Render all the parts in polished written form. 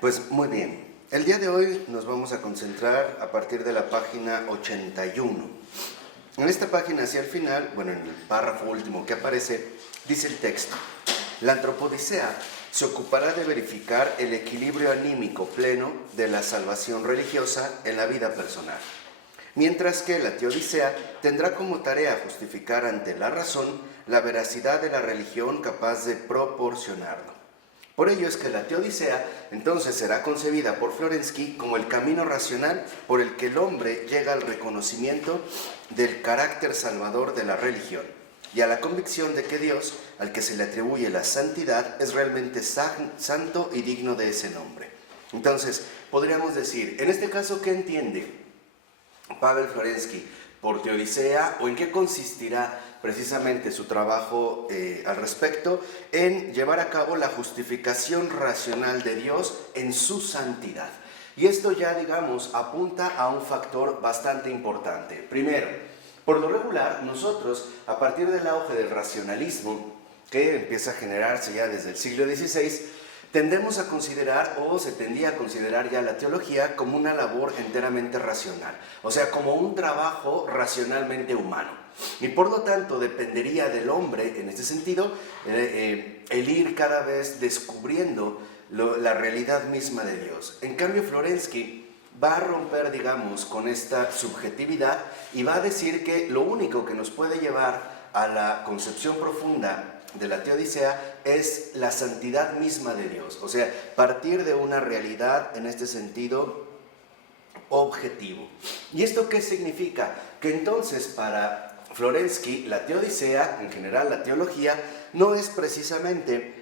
Pues muy bien, el día de hoy nos vamos a concentrar a partir de la página 81. En esta página hacia el final, bueno, en el párrafo último que aparece, dice el texto: la antropodicea se ocupará de verificar el equilibrio anímico pleno de la salvación religiosa en la vida personal, mientras que la teodicea tendrá como tarea justificar ante la razón la veracidad de la religión capaz de proporcionarlo. Por ello es que la teodicea entonces será concebida por Florensky como el camino racional por el que el hombre llega al reconocimiento del carácter salvador de la religión y a la convicción de que Dios, al que se le atribuye la santidad, es realmente santo y digno de ese nombre. Entonces, podríamos decir, en este caso, ¿qué entiende Pavel Florensky por teodicea, o en qué consistirá precisamente su trabajo al respecto? En llevar a cabo la justificación racional de Dios en su santidad. Y esto ya, digamos, apunta a un factor bastante importante. Primero, por lo regular, nosotros, a partir del auge del racionalismo, que empieza a generarse ya desde el siglo XVI, tendemos a considerar, o se tendía a considerar ya la teología como una labor enteramente racional, o sea, como un trabajo racionalmente humano. Y por lo tanto dependería del hombre, en este sentido, el ir cada vez descubriendo la realidad misma de Dios. En cambio, Florensky va a romper, digamos, con esta subjetividad y va a decir que lo único que nos puede llevar a la concepción profunda de la teodicea es la santidad misma de Dios, o sea, partir de una realidad en este sentido objetivo. ¿Y esto qué significa? Que entonces para Florensky la teodicea, en general la teología, no es precisamente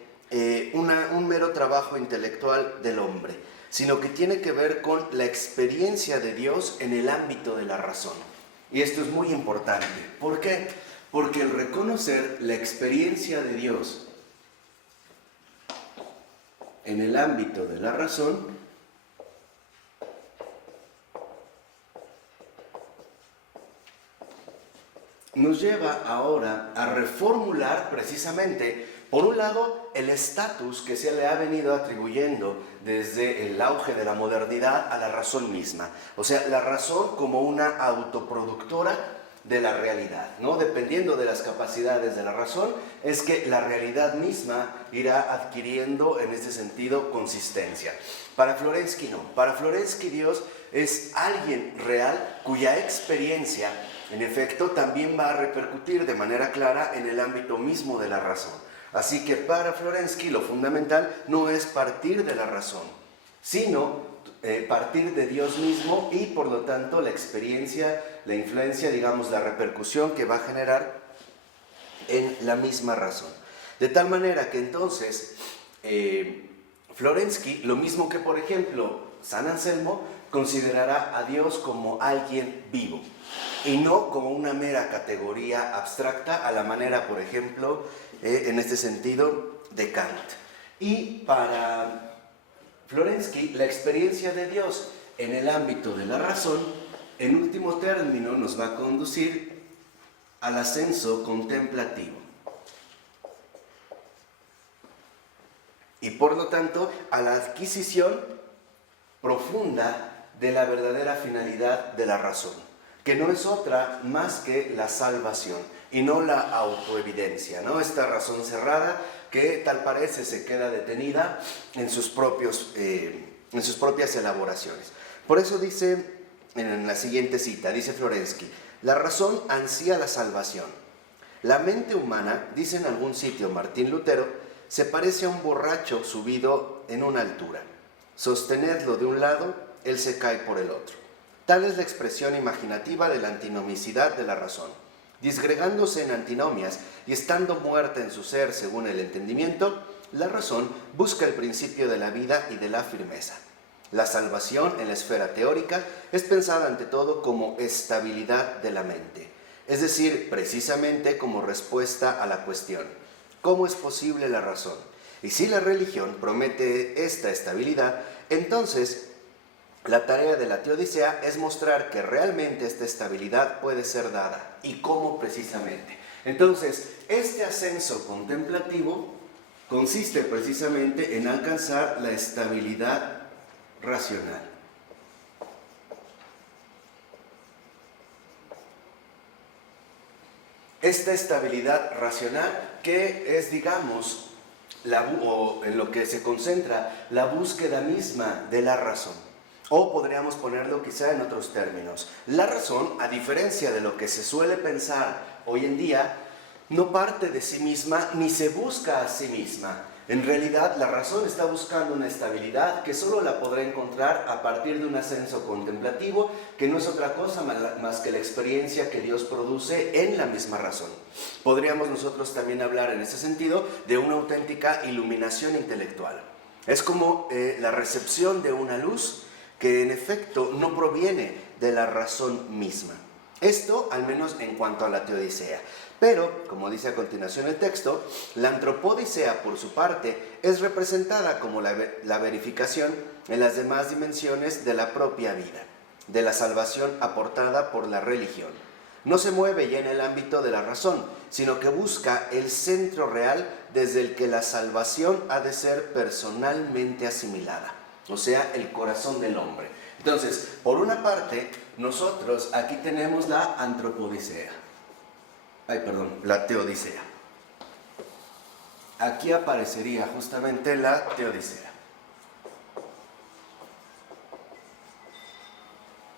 un mero trabajo intelectual del hombre, sino que tiene que ver con la experiencia de Dios en el ámbito de la razón. Y esto es muy importante. ¿Por qué? Porque el reconocer la experiencia de Dios en el ámbito de la razón nos lleva ahora a reformular precisamente, por un lado, el estatus que se le ha venido atribuyendo desde el auge de la modernidad a la razón misma. O sea, la razón como una autoproductora de la realidad, ¿no? Dependiendo de las capacidades de la razón, es que la realidad misma irá adquiriendo, en este sentido, consistencia. Para Florensky no. Para Florensky Dios es alguien real cuya experiencia, en efecto, también va a repercutir de manera clara en el ámbito mismo de la razón. Así que para Florensky lo fundamental no es partir de la razón, sino partir de Dios mismo y por lo tanto la experiencia, la influencia, digamos, la repercusión que va a generar en la misma razón. De tal manera que entonces Florensky, lo mismo que por ejemplo San Anselmo, considerará a Dios como alguien vivo y no como una mera categoría abstracta a la manera, por ejemplo, en este sentido, de Kant. Y para Florensky, la experiencia de Dios en el ámbito de la razón, en último término, nos va a conducir al ascenso contemplativo. Y por lo tanto, a la adquisición profunda de la verdadera finalidad de la razón, que no es otra más que la salvación y no la autoevidencia, ¿no? Esta razón cerrada que tal parece se queda detenida en sus propias elaboraciones. Por eso dice en la siguiente cita, dice Florensky: la razón ansía la salvación. La mente humana, dice en algún sitio Martín Lutero, se parece a un borracho subido en una altura. Sostenedlo de un lado, él se cae por el otro. Tal es la expresión imaginativa de la antinomicidad de la razón. Disgregándose en antinomias y estando muerta en su ser según el entendimiento, la razón busca el principio de la vida y de la firmeza. La salvación en la esfera teórica es pensada ante todo como estabilidad de la mente, es decir, precisamente como respuesta a la cuestión: ¿cómo es posible la razón? Y si la religión promete esta estabilidad, entonces la tarea de la teodicea es mostrar que realmente esta estabilidad puede ser dada. ¿Y cómo precisamente? Entonces, este ascenso contemplativo consiste precisamente en alcanzar la estabilidad racional. Esta estabilidad racional que es, digamos, o en lo que se concentra la búsqueda misma de la razón. O podríamos ponerlo quizá en otros términos. La razón, a diferencia de lo que se suele pensar hoy en día, no parte de sí misma ni se busca a sí misma. En realidad, la razón está buscando una estabilidad que solo la podrá encontrar a partir de un ascenso contemplativo, que no es otra cosa más que la experiencia que Dios produce en la misma razón. Podríamos nosotros también hablar en ese sentido de una auténtica iluminación intelectual. Es como la recepción de una luz que en efecto no proviene de la razón misma. Esto al menos en cuanto a la teodicea. Pero, como dice a continuación el texto, la antropodicea, por su parte, es representada como la verificación en las demás dimensiones de la propia vida, de la salvación aportada por la religión. No se mueve ya en el ámbito de la razón, sino que busca el centro real desde el que la salvación ha de ser personalmente asimilada, o sea, el corazón del hombre. Entonces, por una parte, nosotros aquí tenemos la antropodicea. La teodicea. Aquí aparecería justamente la teodicea.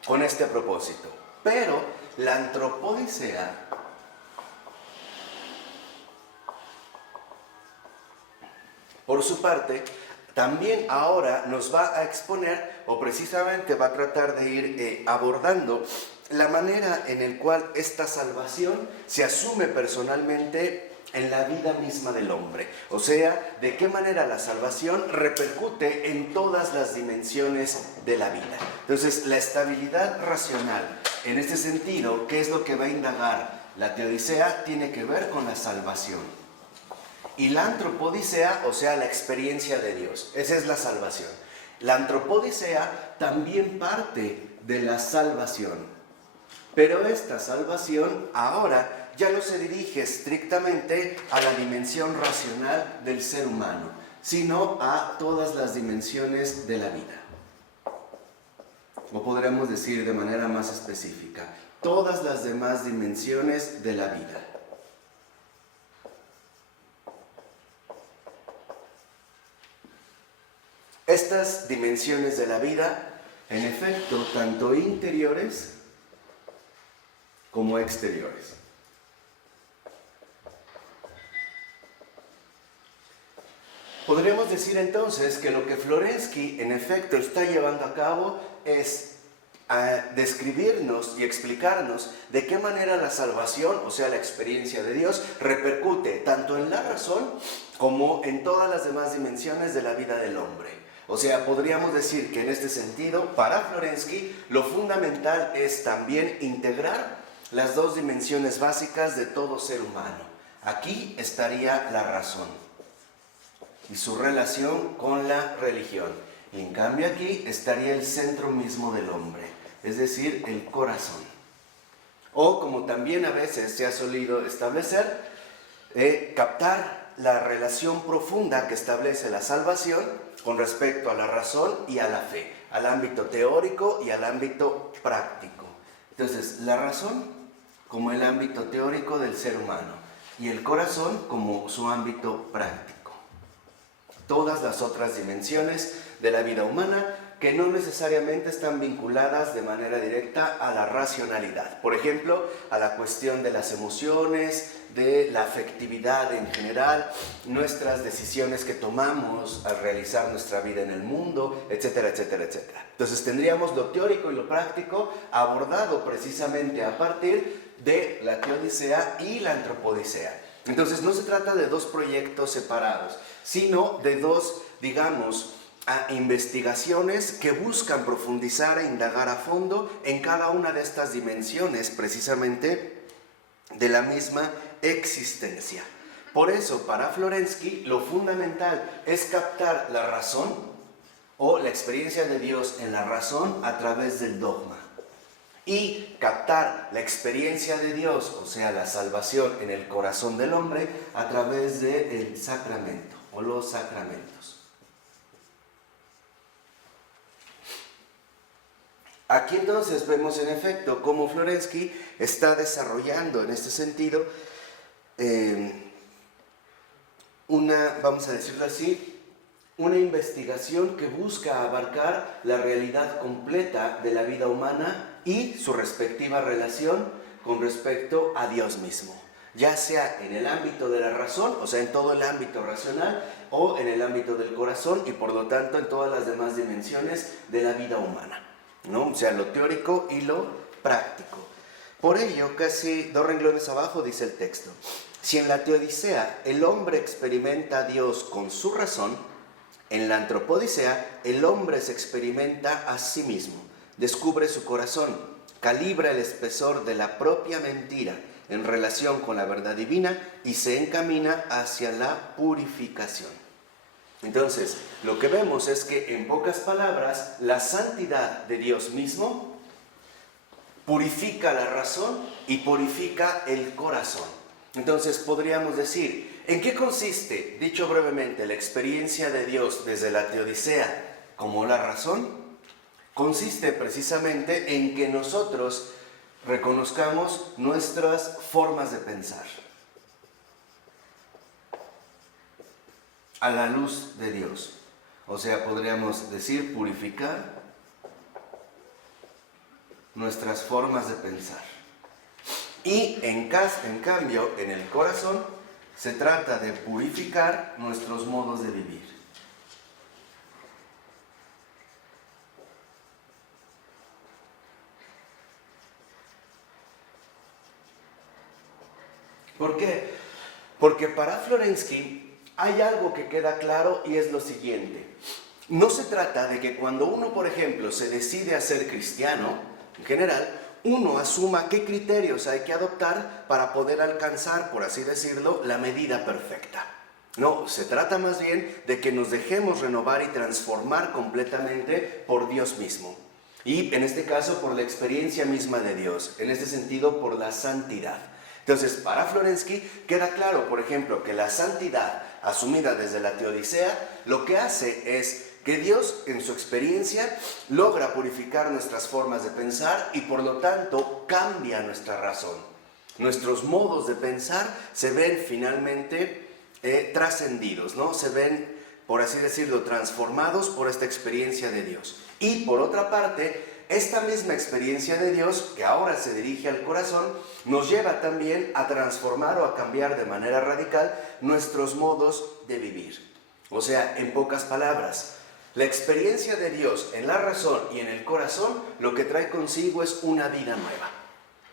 Con este propósito. Pero la antropodicea por su parte, también ahora nos va a exponer, o precisamente va a tratar de ir abordando la manera en la cual esta salvación se asume personalmente en la vida misma del hombre. O sea, de qué manera la salvación repercute en todas las dimensiones de la vida. Entonces, la estabilidad racional, en este sentido, ¿qué es lo que va a indagar? La teodicea tiene que ver con la salvación. Y la antropodicea, o sea, la experiencia de Dios. Esa es la salvación. La antropodicea también parte de la salvación. Pero esta salvación ahora ya no se dirige estrictamente a la dimensión racional del ser humano, sino a todas las dimensiones de la vida. O podríamos decir de manera más específica, todas las demás dimensiones de la vida. Estas dimensiones de la vida, en efecto, tanto interiores como exteriores. Podríamos decir entonces que lo que Florensky en efecto está llevando a cabo es describirnos y explicarnos de qué manera la salvación, o sea, la experiencia de Dios, repercute tanto en la razón como en todas las demás dimensiones de la vida del hombre. O sea, podríamos decir que en este sentido, para Florensky, lo fundamental es también integrar las dos dimensiones básicas de todo ser humano. Aquí estaría la razón y su relación con la religión. Y en cambio aquí estaría el centro mismo del hombre, es decir, el corazón. O como también a veces se ha solido establecer, captar la relación profunda que establece la salvación con respecto a la razón y a la fe, al ámbito teórico y al ámbito práctico. Entonces, la razón como el ámbito teórico del ser humano y el corazón como su ámbito práctico. Todas las otras dimensiones de la vida humana que no necesariamente están vinculadas de manera directa a la racionalidad. Por ejemplo, a la cuestión de las emociones, de la afectividad en general, nuestras decisiones que tomamos al realizar nuestra vida en el mundo, etcétera, etcétera, etcétera. Entonces tendríamos lo teórico y lo práctico abordado precisamente a partir de la teodicea y la antropodicea. Entonces no se trata de dos proyectos separados, sino de dos, digamos, investigaciones que buscan profundizar e indagar a fondo en cada una de estas dimensiones precisamente de la misma existencia. Por eso, para Florensky, lo fundamental es captar la razón o la experiencia de Dios en la razón a través del dogma. Y captar la experiencia de Dios, o sea, la salvación en el corazón del hombre, a través del sacramento o los sacramentos. Aquí entonces vemos en efecto cómo Florensky está desarrollando en este sentido vamos a decirlo así, una investigación que busca abarcar la realidad completa de la vida humana y su respectiva relación con respecto a Dios mismo, ya sea en el ámbito de la razón, o sea, en todo el ámbito racional, o en el ámbito del corazón y por lo tanto en todas las demás dimensiones de la vida humana, ¿no? O sea, lo teórico y lo práctico. Por ello, casi 2 renglones abajo dice el texto: si en la Teodicea el hombre experimenta a Dios con su razón, en la Antropodicea el hombre se experimenta a sí mismo, descubre su corazón, calibra el espesor de la propia mentira en relación con la verdad divina y se encamina hacia la purificación. Entonces, lo que vemos es que, en pocas palabras, la santidad de Dios mismo purifica la razón y purifica el corazón. Entonces podríamos decir, ¿en qué consiste, dicho brevemente, la experiencia de Dios desde la Teodicea como la razón? Consiste precisamente en que nosotros reconozcamos nuestras formas de pensar a la luz de Dios. O sea, podríamos decir purificar nuestras formas de pensar. Y en cambio, en el corazón, se trata de purificar nuestros modos de vivir. ¿Por qué? Porque para Florensky hay algo que queda claro y es lo siguiente. No se trata de que cuando uno, por ejemplo, se decide a ser cristiano, en general, uno asuma qué criterios hay que adoptar para poder alcanzar, por así decirlo, la medida perfecta. No, se trata más bien de que nos dejemos renovar y transformar completamente por Dios mismo. Y en este caso por la experiencia misma de Dios, en este sentido por la santidad. Entonces, para Florensky queda claro, por ejemplo, que la santidad asumida desde la Teodicea lo que hace es que Dios, en su experiencia, logra purificar nuestras formas de pensar y por lo tanto cambia nuestra razón. Nuestros modos de pensar se ven finalmente trascendidos, ¿no? Se ven, por así decirlo, transformados por esta experiencia de Dios. Y por otra parte, esta misma experiencia de Dios, que ahora se dirige al corazón, nos lleva también a transformar o a cambiar de manera radical nuestros modos de vivir. O sea, en pocas palabras, la experiencia de Dios en la razón y en el corazón lo que trae consigo es una vida nueva.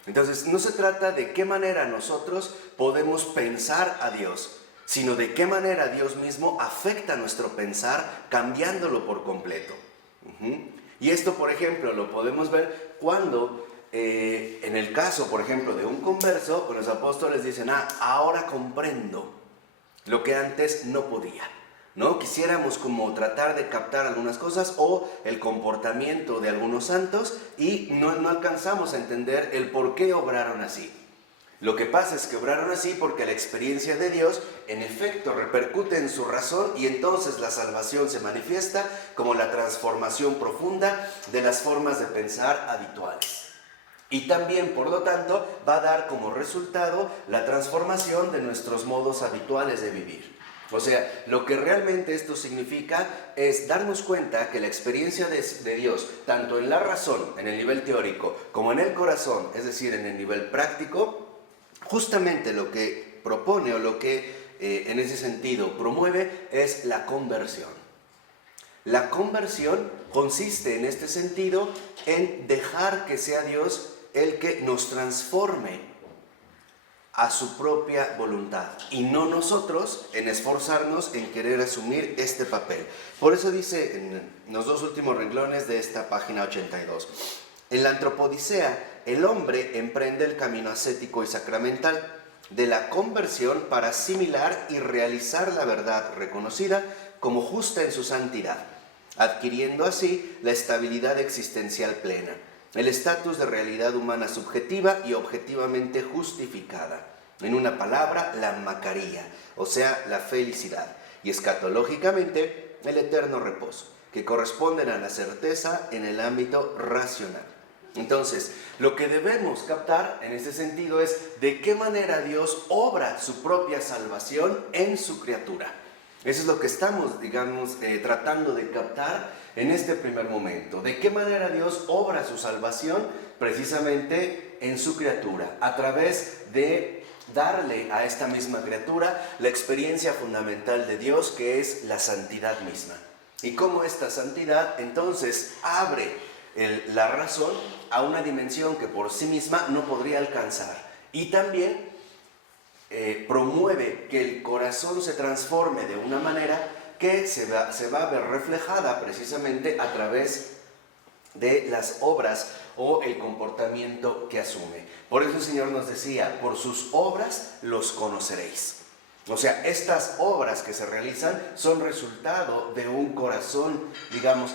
Entonces, no se trata de qué manera nosotros podemos pensar a Dios, sino de qué manera Dios mismo afecta nuestro pensar cambiándolo por completo. Y esto, por ejemplo, lo podemos ver cuando, en el caso, por ejemplo, de un converso, los apóstoles dicen, ahora comprendo lo que antes no podía, ¿no? Quisiéramos como tratar de captar algunas cosas o el comportamiento de algunos santos y no alcanzamos a entender el por qué obraron así. Lo que pasa es que obraron así porque la experiencia de Dios en efecto repercute en su razón y entonces la salvación se manifiesta como la transformación profunda de las formas de pensar habituales. Y también, por lo tanto, va a dar como resultado la transformación de nuestros modos habituales de vivir. O sea, lo que realmente esto significa es darnos cuenta que la experiencia de Dios, tanto en la razón, en el nivel teórico, como en el corazón, es decir, en el nivel práctico, justamente lo que propone o lo que en ese sentido promueve es la conversión. La conversión consiste en este sentido en dejar que sea Dios el que nos transforme a su propia voluntad y no nosotros en esforzarnos en querer asumir este papel. Por eso dice en los 2 últimos renglones de esta página 82, en la Antropodicea el hombre emprende el camino ascético y sacramental de la conversión para asimilar y realizar la verdad reconocida como justa en su santidad, adquiriendo así la estabilidad existencial plena, el estatus de realidad humana subjetiva y objetivamente justificada. En una palabra, la macaría, o sea, la felicidad, y escatológicamente, el eterno reposo, que corresponden a la certeza en el ámbito racional. Entonces, lo que debemos captar en este sentido es de qué manera Dios obra su propia salvación en su criatura. Eso es lo que estamos, tratando de captar en este primer momento. De qué manera Dios obra su salvación precisamente en su criatura, a través de darle a esta misma criatura la experiencia fundamental de Dios, que es la santidad misma. Y cómo esta santidad entonces abre la razón a una dimensión que por sí misma no podría alcanzar. Y también promueve que el corazón se transforme de una manera que se va a ver reflejada precisamente a través de las obras o el comportamiento que asume. Por eso el Señor nos decía, por sus obras los conoceréis. O sea, estas obras que se realizan son resultado de un corazón,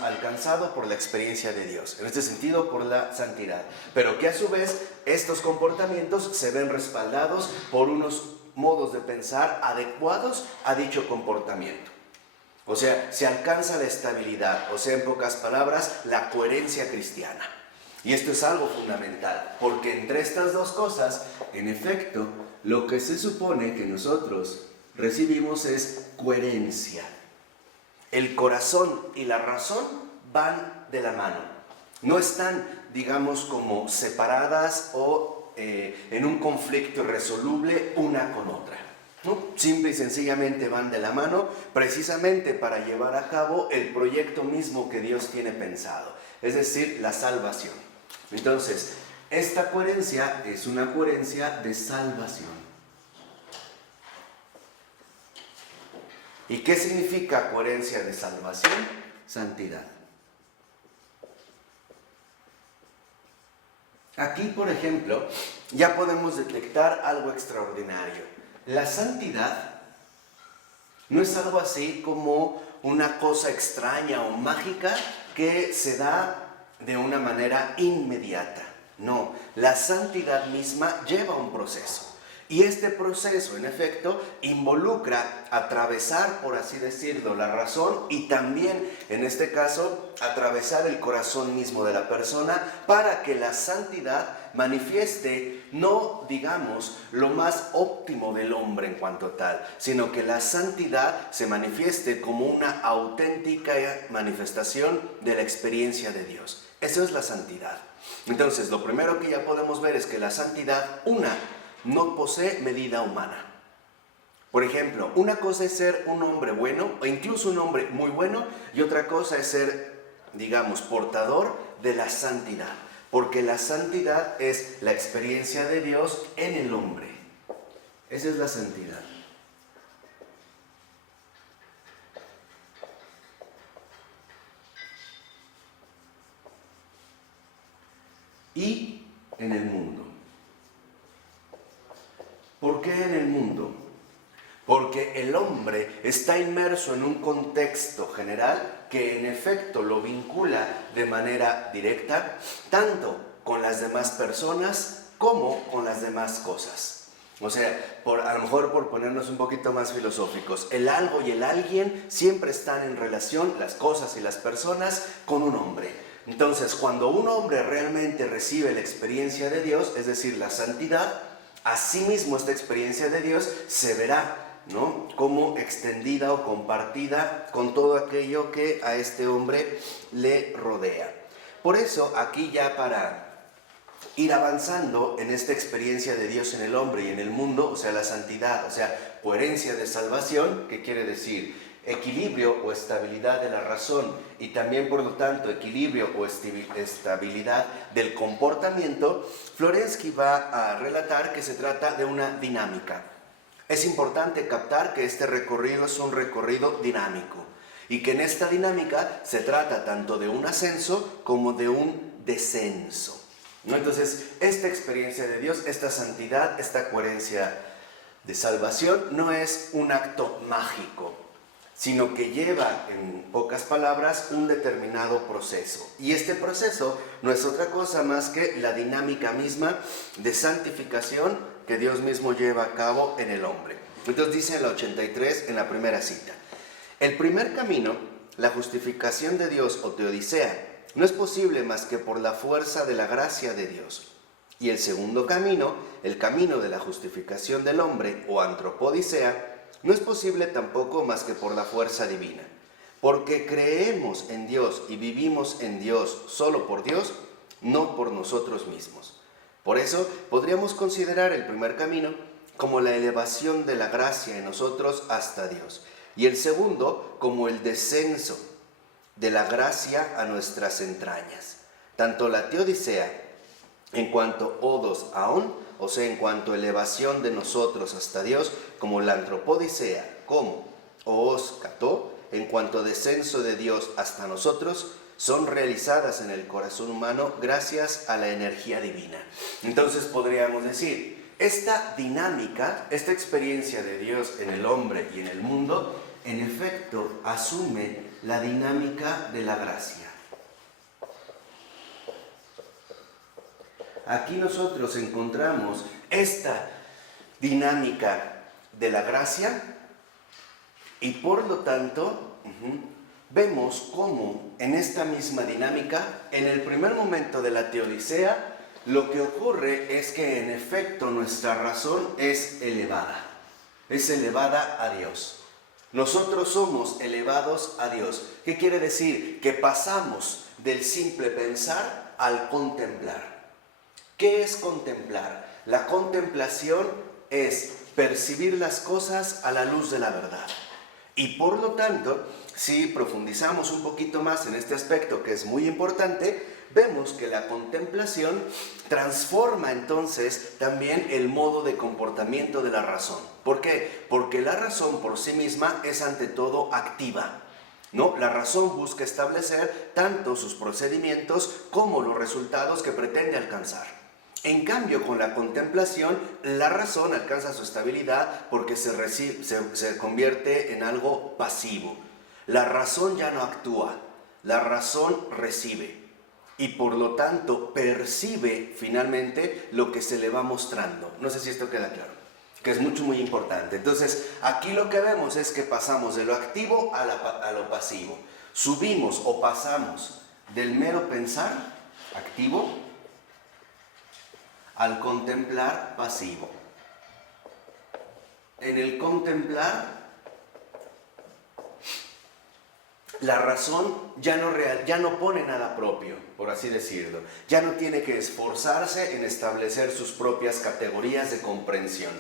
alcanzado por la experiencia de Dios. En este sentido, por la santidad. Pero que a su vez, estos comportamientos se ven respaldados por unos modos de pensar adecuados a dicho comportamiento. O sea, se alcanza la estabilidad, o sea, en pocas palabras, la coherencia cristiana. Y esto es algo fundamental, porque entre estas dos cosas, en efecto, lo que se supone que nosotros recibimos es coherencia. El corazón y la razón van de la mano. No están, como separadas o en un conflicto irresoluble una con otra. ¿No? Simple y sencillamente van de la mano, precisamente para llevar a cabo el proyecto mismo que Dios tiene pensado, es decir, la salvación. Entonces, esta coherencia es una coherencia de salvación. ¿Y qué significa coherencia de salvación? Santidad. Aquí, por ejemplo, ya podemos detectar algo extraordinario. La santidad no es algo así como una cosa extraña o mágica que se da de una manera inmediata. No, la santidad misma lleva un proceso. Y este proceso, en efecto, involucra atravesar, por así decirlo, la razón y también, en este caso, atravesar el corazón mismo de la persona para que la santidad manifieste, no lo más óptimo del hombre en cuanto tal, sino que la santidad se manifieste como una auténtica manifestación de la experiencia de Dios. Eso es la santidad. Entonces, lo primero que ya podemos ver es que la santidad, no posee medida humana. Por ejemplo, una cosa es ser un hombre bueno, o incluso un hombre muy bueno, y otra cosa es ser, portador de la santidad. Porque la santidad es la experiencia de Dios en el hombre. Esa es la santidad. Y en el mundo. ¿Por qué en el mundo? Porque el hombre está inmerso en un contexto general que en efecto lo vincula de manera directa tanto con las demás personas como con las demás cosas. O sea, a lo mejor por ponernos un poquito más filosóficos, el algo y el alguien siempre están en relación, las cosas y las personas, con un hombre. Entonces, cuando un hombre realmente recibe la experiencia de Dios, es decir, la santidad, asimismo esta experiencia de Dios se verá, ¿no?, como extendida o compartida con todo aquello que a este hombre le rodea. Por eso, aquí ya para ir avanzando en esta experiencia de Dios en el hombre y en el mundo, o sea, la santidad, o sea, coherencia de salvación, ¿qué quiere decir? Equilibrio o estabilidad de la razón y también, por lo tanto, equilibrio o estabilidad del comportamiento. Florensky va a relatar que se trata de una dinámica. Es importante captar que este recorrido es un recorrido dinámico y que en esta dinámica se trata tanto de un ascenso como de un descenso, ¿no? Entonces, esta experiencia de Dios, esta santidad, esta coherencia de salvación no es un acto mágico, sino que lleva, en pocas palabras, un determinado proceso. Y este proceso no es otra cosa más que la dinámica misma de santificación que Dios mismo lleva a cabo en el hombre. Entonces dice en la 83, en la primera cita: el primer camino la justificación de Dios o teodicea no es posible más que por la fuerza de la gracia de Dios. Y el segundo camino, el camino de la justificación del hombre o antropodicea, no es posible tampoco más que por la fuerza divina. Porque creemos en Dios y vivimos en Dios solo por Dios, no por nosotros mismos. Por eso podríamos considerar el primer camino como la elevación de la gracia en nosotros hasta Dios, y el segundo como el descenso de la gracia a nuestras entrañas. Tanto la teodicea en cuanto odos aon, o sea, en cuanto elevación de nosotros hasta Dios, como la antropodicea, como oos kató, en cuanto descenso de Dios hasta nosotros, son realizadas en el corazón humano gracias a la energía divina. Entonces podríamos decir, esta dinámica, esta experiencia de Dios en el hombre y en el mundo, en efecto asume la dinámica de la gracia. Aquí nosotros encontramos esta dinámica de la gracia y por lo tanto vemos cómo en esta misma dinámica, en el primer momento de la teodicea, lo que ocurre es que en efecto nuestra razón es elevada a Dios. Nosotros somos elevados a Dios. ¿Qué quiere decir? Que pasamos del simple pensar al contemplar. ¿Qué es contemplar? La contemplación es percibir las cosas a la luz de la verdad. Y por lo tanto, si profundizamos un poquito más en este aspecto que es muy importante, vemos que la contemplación transforma entonces también el modo de comportamiento de la razón. ¿Por qué? Porque la razón por sí misma es ante todo activa, ¿no? La razón busca establecer tanto sus procedimientos como los resultados que pretende alcanzar. En cambio, con la contemplación, la razón alcanza su estabilidad porque se convierte en algo pasivo. La razón ya no actúa, la razón recibe. Y por lo tanto percibe finalmente lo que se le va mostrando. No sé si esto queda claro, que es muy importante. Entonces, aquí lo que vemos es que pasamos de lo activo a lo pasivo. Subimos o pasamos del mero pensar activo al contemplar pasivo. En el contemplar, la razón ya no pone nada propio, por así decirlo. Ya no tiene que esforzarse en establecer sus propias categorías de comprensión.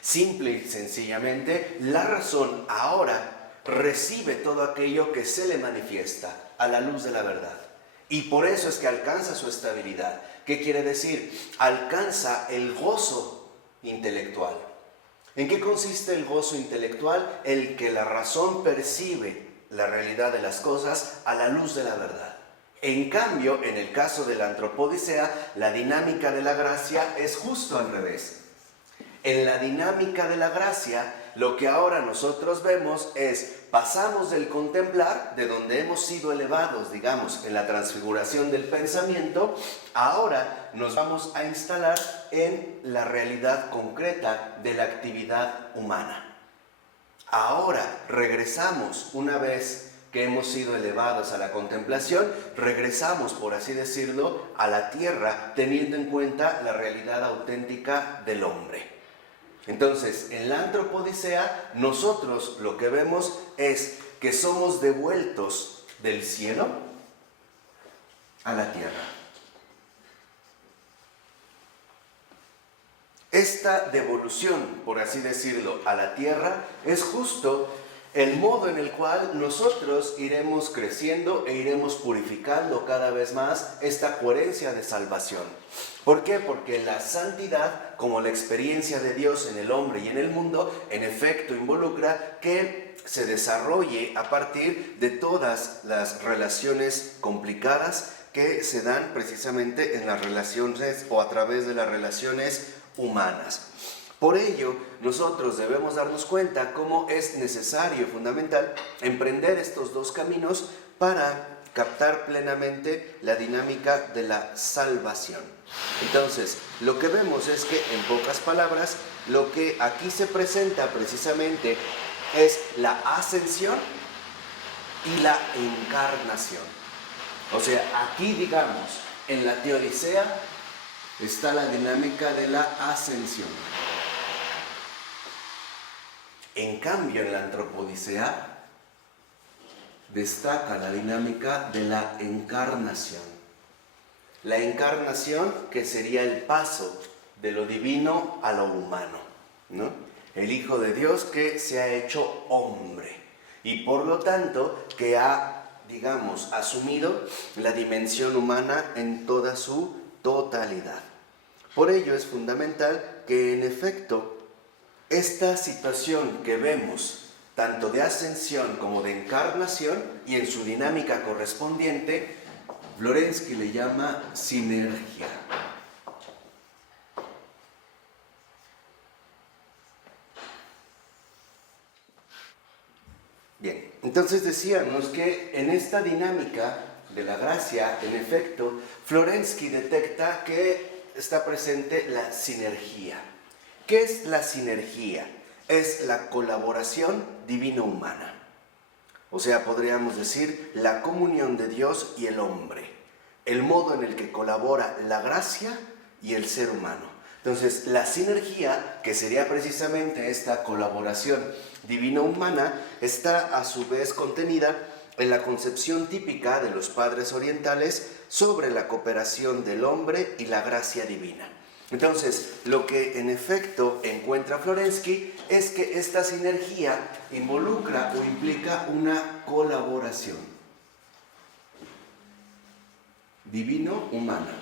Simple y sencillamente, la razón ahora recibe todo aquello que se le manifiesta a la luz de la verdad. Y por eso es que alcanza su estabilidad. ¿Qué quiere decir? Alcanza el gozo intelectual. ¿En qué consiste el gozo intelectual? El que la razón percibe la realidad de las cosas a la luz de la verdad. En cambio, en el caso de la antropodicea, la dinámica de la gracia es justo al revés. En la dinámica de la gracia, lo que ahora nosotros vemos es, pasamos del contemplar, de donde hemos sido elevados, digamos, en la transfiguración del pensamiento, ahora nos vamos a instalar en la realidad concreta de la actividad humana. Ahora regresamos, una vez que hemos sido elevados a la contemplación, regresamos, por así decirlo, a la tierra, teniendo en cuenta la realidad auténtica del hombre. Entonces, en la antropodicea, nosotros lo que vemos es que somos devueltos del cielo a la tierra. Esta devolución, por así decirlo, a la tierra es justo el modo en el cual nosotros iremos creciendo e iremos purificando cada vez más esta coherencia de salvación. ¿Por qué? Porque la santidad, como la experiencia de Dios en el hombre y en el mundo, en efecto involucra que se desarrolle a partir de todas las relaciones complicadas que se dan precisamente en las relaciones o a través de las relaciones humanas. Por ello, nosotros debemos darnos cuenta cómo es necesario, fundamental, emprender estos dos caminos para captar plenamente la dinámica de la salvación. Entonces, lo que vemos es que, en pocas palabras, lo que aquí se presenta precisamente es la ascensión y la encarnación. O sea, aquí digamos, en la teodicea está la dinámica de la ascensión. En cambio, en la antropodicea destaca la dinámica de la encarnación. La encarnación, que sería el paso de lo divino a lo humano, ¿no? El Hijo de Dios que se ha hecho hombre y por lo tanto que ha, digamos, asumido la dimensión humana en toda su totalidad. Por ello es fundamental que en efecto esta situación que vemos tanto de ascensión como de encarnación y en su dinámica correspondiente, Florensky le llama sinergia. Bien, entonces decíamos que en esta dinámica de la gracia, en efecto, Florensky detecta que está presente la sinergia. ¿Qué es la sinergia? Es la colaboración divino-humana. O sea, podríamos decir la comunión de Dios y el hombre. El modo en el que colabora la gracia y el ser humano. Entonces, la sinergia, que sería precisamente esta colaboración divino-humana, está a su vez contenida en la concepción típica de los padres orientales sobre la cooperación del hombre y la gracia divina. Entonces, lo que en efecto encuentra Florensky es que esta sinergia involucra o implica una colaboración divino-humana.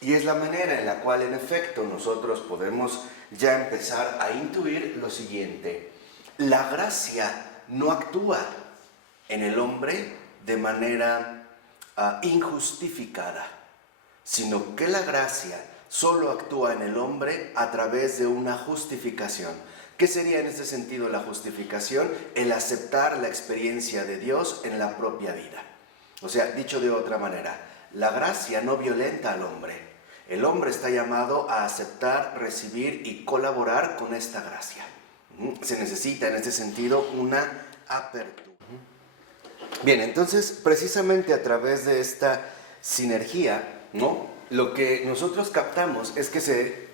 Y es la manera en la cual en efecto nosotros podemos ya empezar a intuir lo siguiente. La gracia no actúa en el hombre de manera injustificada, sino que la gracia solo actúa en el hombre a través de una justificación. ¿Qué sería en este sentido la justificación? El aceptar la experiencia de Dios en la propia vida. O sea, dicho de otra manera, la gracia no violenta al hombre. El hombre está llamado a aceptar, recibir y colaborar con esta gracia. Se necesita en este sentido una apertura. Bien, entonces precisamente a través de esta sinergia, ¿no? Lo que nosotros captamos es que se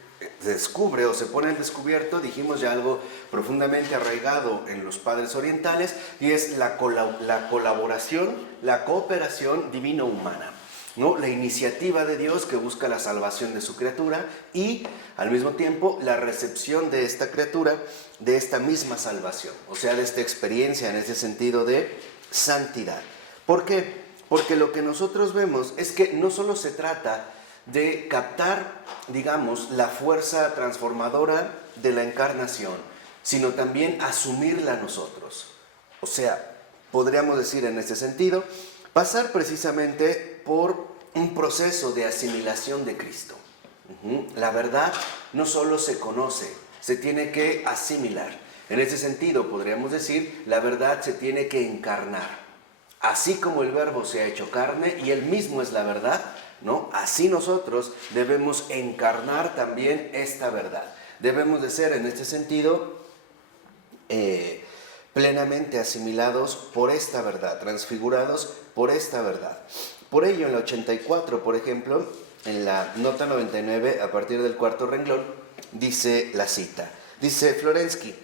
descubre o se pone al descubierto, dijimos ya algo profundamente arraigado en los padres orientales, y es la colaboración, la cooperación divino-humana, ¿no? La iniciativa de Dios que busca la salvación de su criatura y al mismo tiempo la recepción de esta criatura de esta misma salvación, o sea, de esta experiencia en ese sentido de santidad. ¿Por qué? Porque lo que nosotros vemos es que no solo se trata de captar, digamos, la fuerza transformadora de la encarnación, sino también asumirla nosotros. O sea, podríamos decir en este sentido, pasar precisamente por un proceso de asimilación de Cristo. La verdad no solo se conoce, se tiene que asimilar. En ese sentido, podríamos decir, la verdad se tiene que encarnar. Así como el Verbo se ha hecho carne y Él mismo es la verdad, ¿no? Así nosotros debemos encarnar también esta verdad. Debemos de ser, en este sentido, plenamente asimilados por esta verdad, transfigurados por esta verdad. Por ello, en la 84, por ejemplo, en la nota 99, a partir del cuarto renglón, dice la cita. Dice Florensky,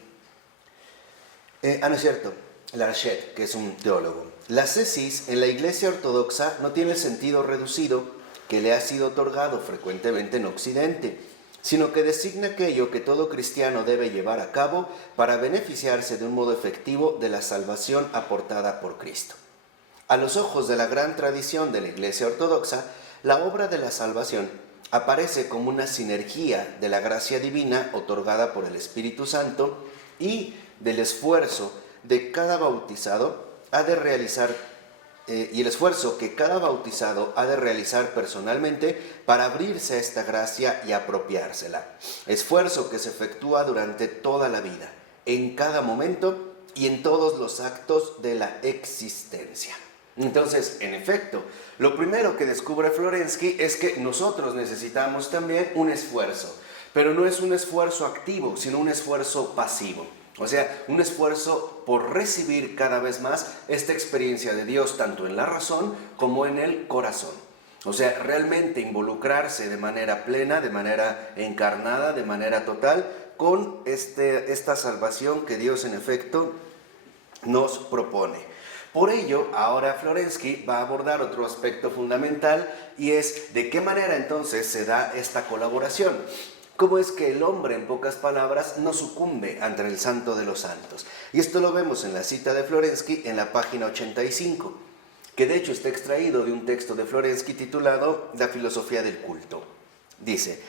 no es cierto, Larchet, que es un teólogo. La cesis en la Iglesia Ortodoxa no tiene el sentido reducido que le ha sido otorgado frecuentemente en Occidente, sino que designa aquello que todo cristiano debe llevar a cabo para beneficiarse de un modo efectivo de la salvación aportada por Cristo. A los ojos de la gran tradición de la Iglesia Ortodoxa, la obra de la salvación aparece como una sinergia de la gracia divina otorgada por el Espíritu Santo y del esfuerzo de cada bautizado ha de realizar y el esfuerzo que cada bautizado ha de realizar personalmente para abrirse a esta gracia y apropiársela. Esfuerzo que se efectúa durante toda la vida, en cada momento y en todos los actos de la existencia. Entonces, en efecto, lo primero que descubre Florensky es que nosotros necesitamos también un esfuerzo. Pero no es un esfuerzo activo, sino un esfuerzo pasivo. O sea, un esfuerzo por recibir cada vez más esta experiencia de Dios, tanto en la razón como en el corazón. O sea, realmente involucrarse de manera plena, de manera encarnada, de manera total, con esta salvación que Dios en efecto nos propone. Por ello, ahora Florensky va a abordar otro aspecto fundamental y es de qué manera entonces se da esta colaboración. ¿Cómo es que el hombre, en pocas palabras, no sucumbe ante el santo de los santos? Y esto lo vemos en la cita de Florensky en la página 85, que de hecho está extraído de un texto de Florensky titulado La filosofía del culto. Dice: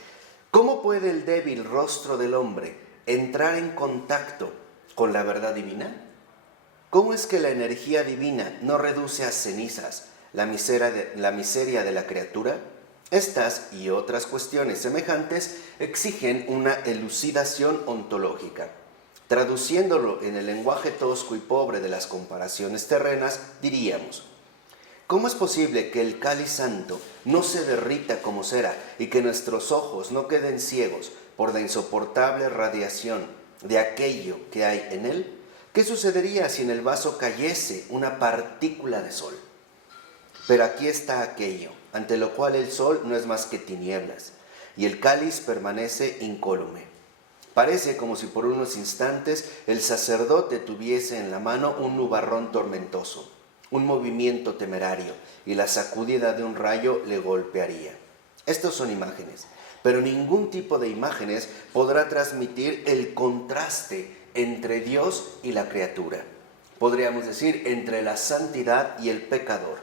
¿cómo puede el débil rostro del hombre entrar en contacto con la verdad divina? ¿Cómo es que la energía divina no reduce a cenizas la miseria de la criatura? Estas y otras cuestiones semejantes exigen una elucidación ontológica. Traduciéndolo en el lenguaje tosco y pobre de las comparaciones terrenas, diríamos: ¿cómo es posible que el cáliz santo no se derrita como cera y que nuestros ojos no queden ciegos por la insoportable radiación de aquello que hay en él? ¿Qué sucedería si en el vaso cayese una partícula de sol? Pero aquí está aquello, ante lo cual el sol no es más que tinieblas, y el cáliz permanece incólume. Parece como si por unos instantes el sacerdote tuviese en la mano un nubarrón tormentoso, un movimiento temerario, y la sacudida de un rayo le golpearía. Estos son imágenes, pero ningún tipo de imágenes podrá transmitir el contraste entre Dios y la criatura. Podríamos decir, entre la santidad y el pecador.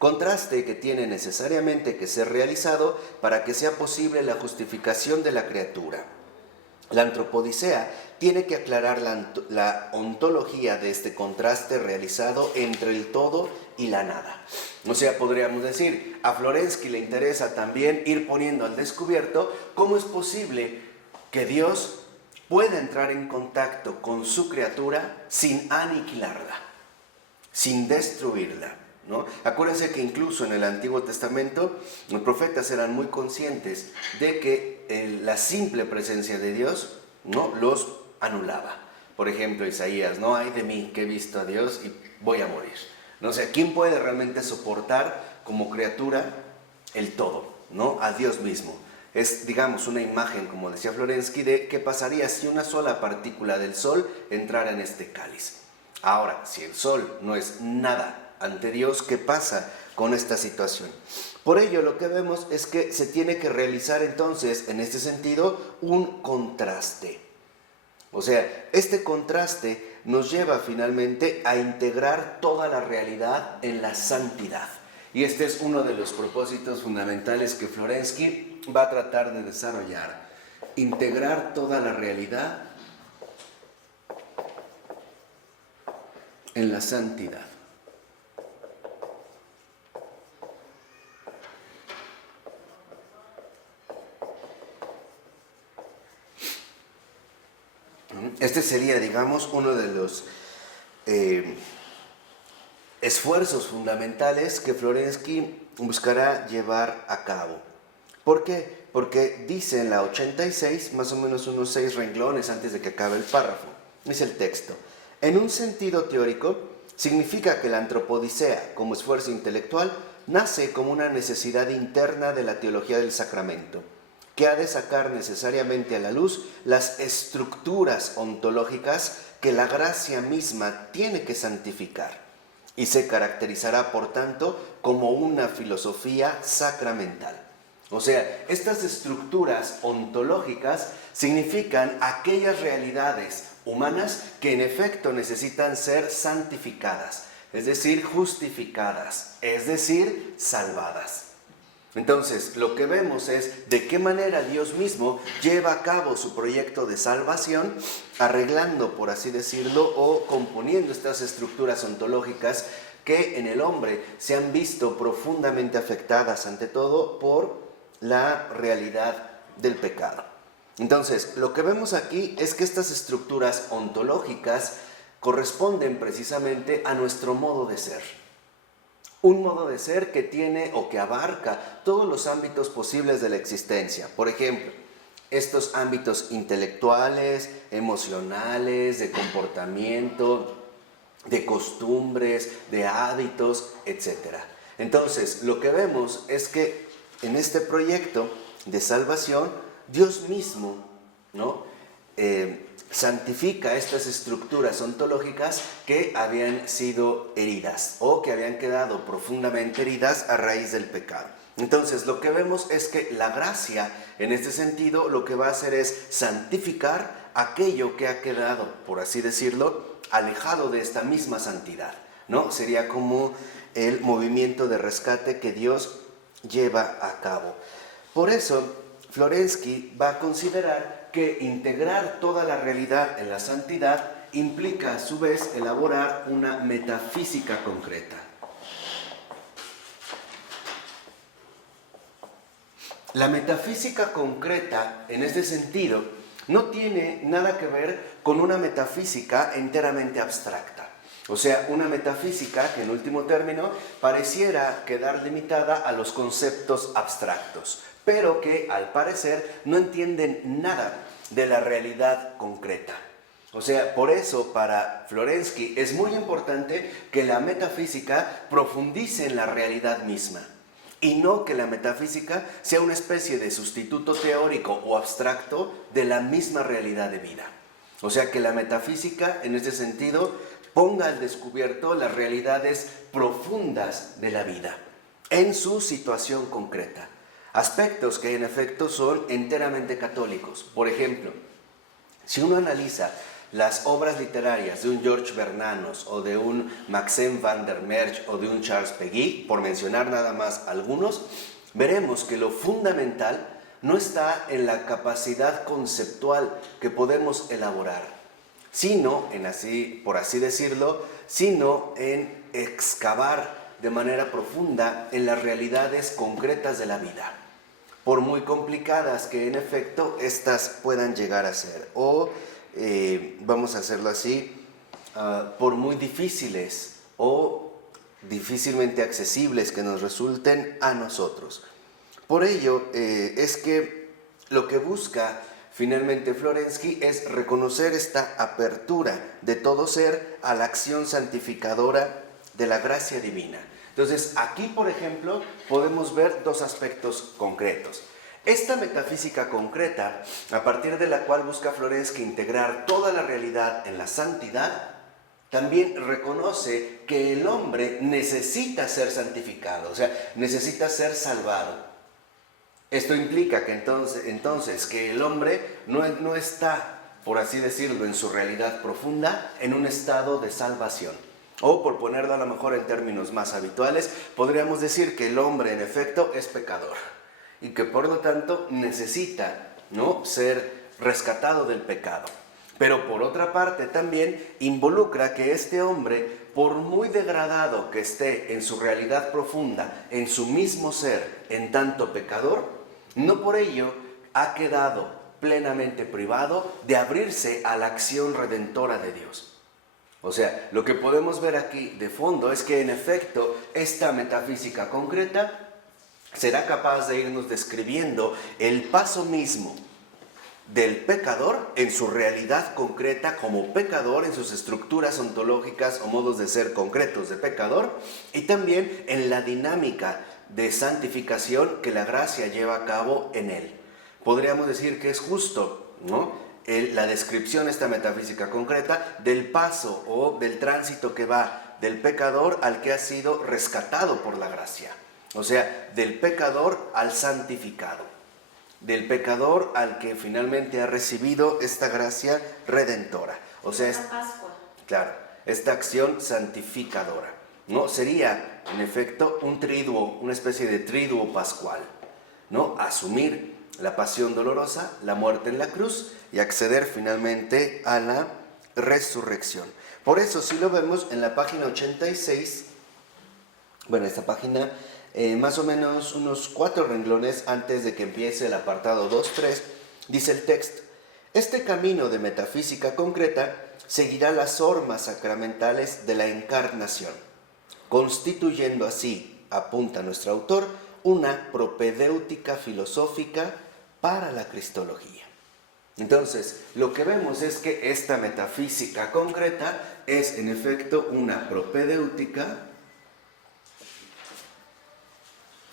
Contraste que tiene necesariamente que ser realizado para que sea posible la justificación de la criatura. La antropodicea tiene que aclarar la ontología de este contraste realizado entre el todo y la nada. O sea, podríamos decir, a Florensky le interesa también ir poniendo al descubierto cómo es posible que Dios pueda entrar en contacto con su criatura sin aniquilarla, sin destruirla, ¿no? Acuérdense que incluso en el Antiguo Testamento los profetas eran muy conscientes de que la simple presencia de Dios, ¿no?, los anulaba. Por ejemplo, Isaías: no hay de mí que he visto a Dios y voy a morir. ¿No? O sea, ¿quién puede realmente soportar como criatura el todo, ¿no?, a Dios mismo? Es, digamos, una imagen, como decía Florensky, de qué pasaría si una sola partícula del sol entrara en este cáliz. Ahora, si el sol no es nada ante Dios, ¿qué pasa con esta situación? Por ello, lo que vemos es que se tiene que realizar entonces, en este sentido, un contraste. O sea, este contraste nos lleva finalmente a integrar toda la realidad en la santidad. Y este es uno de los propósitos fundamentales que Florensky va a tratar de desarrollar. Integrar toda la realidad en la santidad. Este sería, digamos, uno de los esfuerzos fundamentales que Florensky buscará llevar a cabo. ¿Por qué? Porque dice en la 86, más o menos unos 6 renglones antes de que acabe el párrafo, dice el texto: en un sentido teórico, significa que la antropodicea, como esfuerzo intelectual, nace como una necesidad interna de la teología del sacramento, que ha de sacar necesariamente a la luz las estructuras ontológicas que la gracia misma tiene que santificar, y se caracterizará, por tanto, como una filosofía sacramental. O sea, estas estructuras ontológicas significan aquellas realidades humanas que en efecto necesitan ser santificadas, es decir, justificadas, es decir, salvadas. Entonces, lo que vemos es de qué manera Dios mismo lleva a cabo su proyecto de salvación, arreglando, por así decirlo, o componiendo estas estructuras ontológicas que en el hombre se han visto profundamente afectadas, ante todo, por la realidad del pecado. Entonces, lo que vemos aquí es que estas estructuras ontológicas corresponden precisamente a nuestro modo de ser. Un modo de ser que tiene o que abarca todos los ámbitos posibles de la existencia. Por ejemplo, estos ámbitos intelectuales, emocionales, de comportamiento, de costumbres, de hábitos, etc. Entonces, lo que vemos es que en este proyecto de salvación, Dios mismo, ¿no? Santifica estas estructuras ontológicas que habían sido heridas o que habían quedado profundamente heridas a raíz del pecado. Entonces, lo que vemos es que la gracia, en este sentido, lo que va a hacer es santificar aquello que ha quedado, por así decirlo, alejado de esta misma santidad, ¿no? Sería como el movimiento de rescate que Dios lleva a cabo. Por eso, Florensky va a considerar que integrar toda la realidad en la santidad implica a su vez elaborar una metafísica concreta. La metafísica concreta, en este sentido, no tiene nada que ver con una metafísica enteramente abstracta. O sea, una metafísica que en último término pareciera quedar limitada a los conceptos abstractos, pero que al parecer no entienden nada de la realidad concreta. O sea, por eso para Florensky es muy importante que la metafísica profundice en la realidad misma y no que la metafísica sea una especie de sustituto teórico o abstracto de la misma realidad de vida. O sea, que la metafísica en este sentido ponga al descubierto las realidades profundas de la vida en su situación concreta. Aspectos que en efecto son enteramente católicos. Por ejemplo, si uno analiza las obras literarias de un George Bernanos o de un Maxime van der Merch o de un Charles Péguy, por mencionar nada más algunos, veremos que lo fundamental no está en la capacidad conceptual que podemos elaborar, sino por así decirlo, sino en excavar de manera profunda en las realidades concretas de la vida, por muy complicadas que en efecto éstas puedan llegar a ser, o vamos a hacerlo así, por muy difíciles o difícilmente accesibles que nos resulten a nosotros. Por ello es que lo que busca finalmente Florensky es reconocer esta apertura de todo ser a la acción santificadora de la gracia divina. Entonces, aquí, por ejemplo, podemos ver dos aspectos concretos. Esta metafísica concreta, a partir de la cual busca Florensky integrar toda la realidad en la santidad, también reconoce que el hombre necesita ser santificado, o sea, necesita ser salvado. Esto implica que entonces que el hombre no está, por así decirlo, en su realidad profunda, en un estado de salvación. O, por ponerlo a lo mejor en términos más habituales, podríamos decir que el hombre en efecto es pecador y que por lo tanto necesita, ¿no?, ser rescatado del pecado. Pero por otra parte también involucra que este hombre, por muy degradado que esté en su realidad profunda, en su mismo ser, en tanto pecador, no por ello ha quedado plenamente privado de abrirse a la acción redentora de Dios. O sea, lo que podemos ver aquí de fondo es que en efecto esta metafísica concreta será capaz de irnos describiendo el paso mismo del pecador en su realidad concreta como pecador, en sus estructuras ontológicas o modos de ser concretos de pecador, y también en la dinámica de santificación que la gracia lleva a cabo en él. Podríamos decir que es justo, ¿no?, la descripción, esta metafísica concreta, del paso o del tránsito que va del pecador al que ha sido rescatado por la gracia. O sea, del pecador al santificado, del pecador al que finalmente ha recibido esta gracia redentora. O sea, claro, esta acción santificadora, ¿no? Sería, en efecto, un triduo, una especie de triduo pascual, ¿no? Asumir la pasión dolorosa, la muerte en la cruz y acceder finalmente a la resurrección. Por eso, si lo vemos en la página 86, bueno, esta página más o menos unos 4 renglones antes de que empiece el apartado 2.3, dice el texto: este camino de metafísica concreta seguirá las formas sacramentales de la encarnación, constituyendo así, apunta nuestro autor, una propedéutica filosófica para la cristología. Entonces, lo que vemos es que esta metafísica concreta es en efecto una propedéutica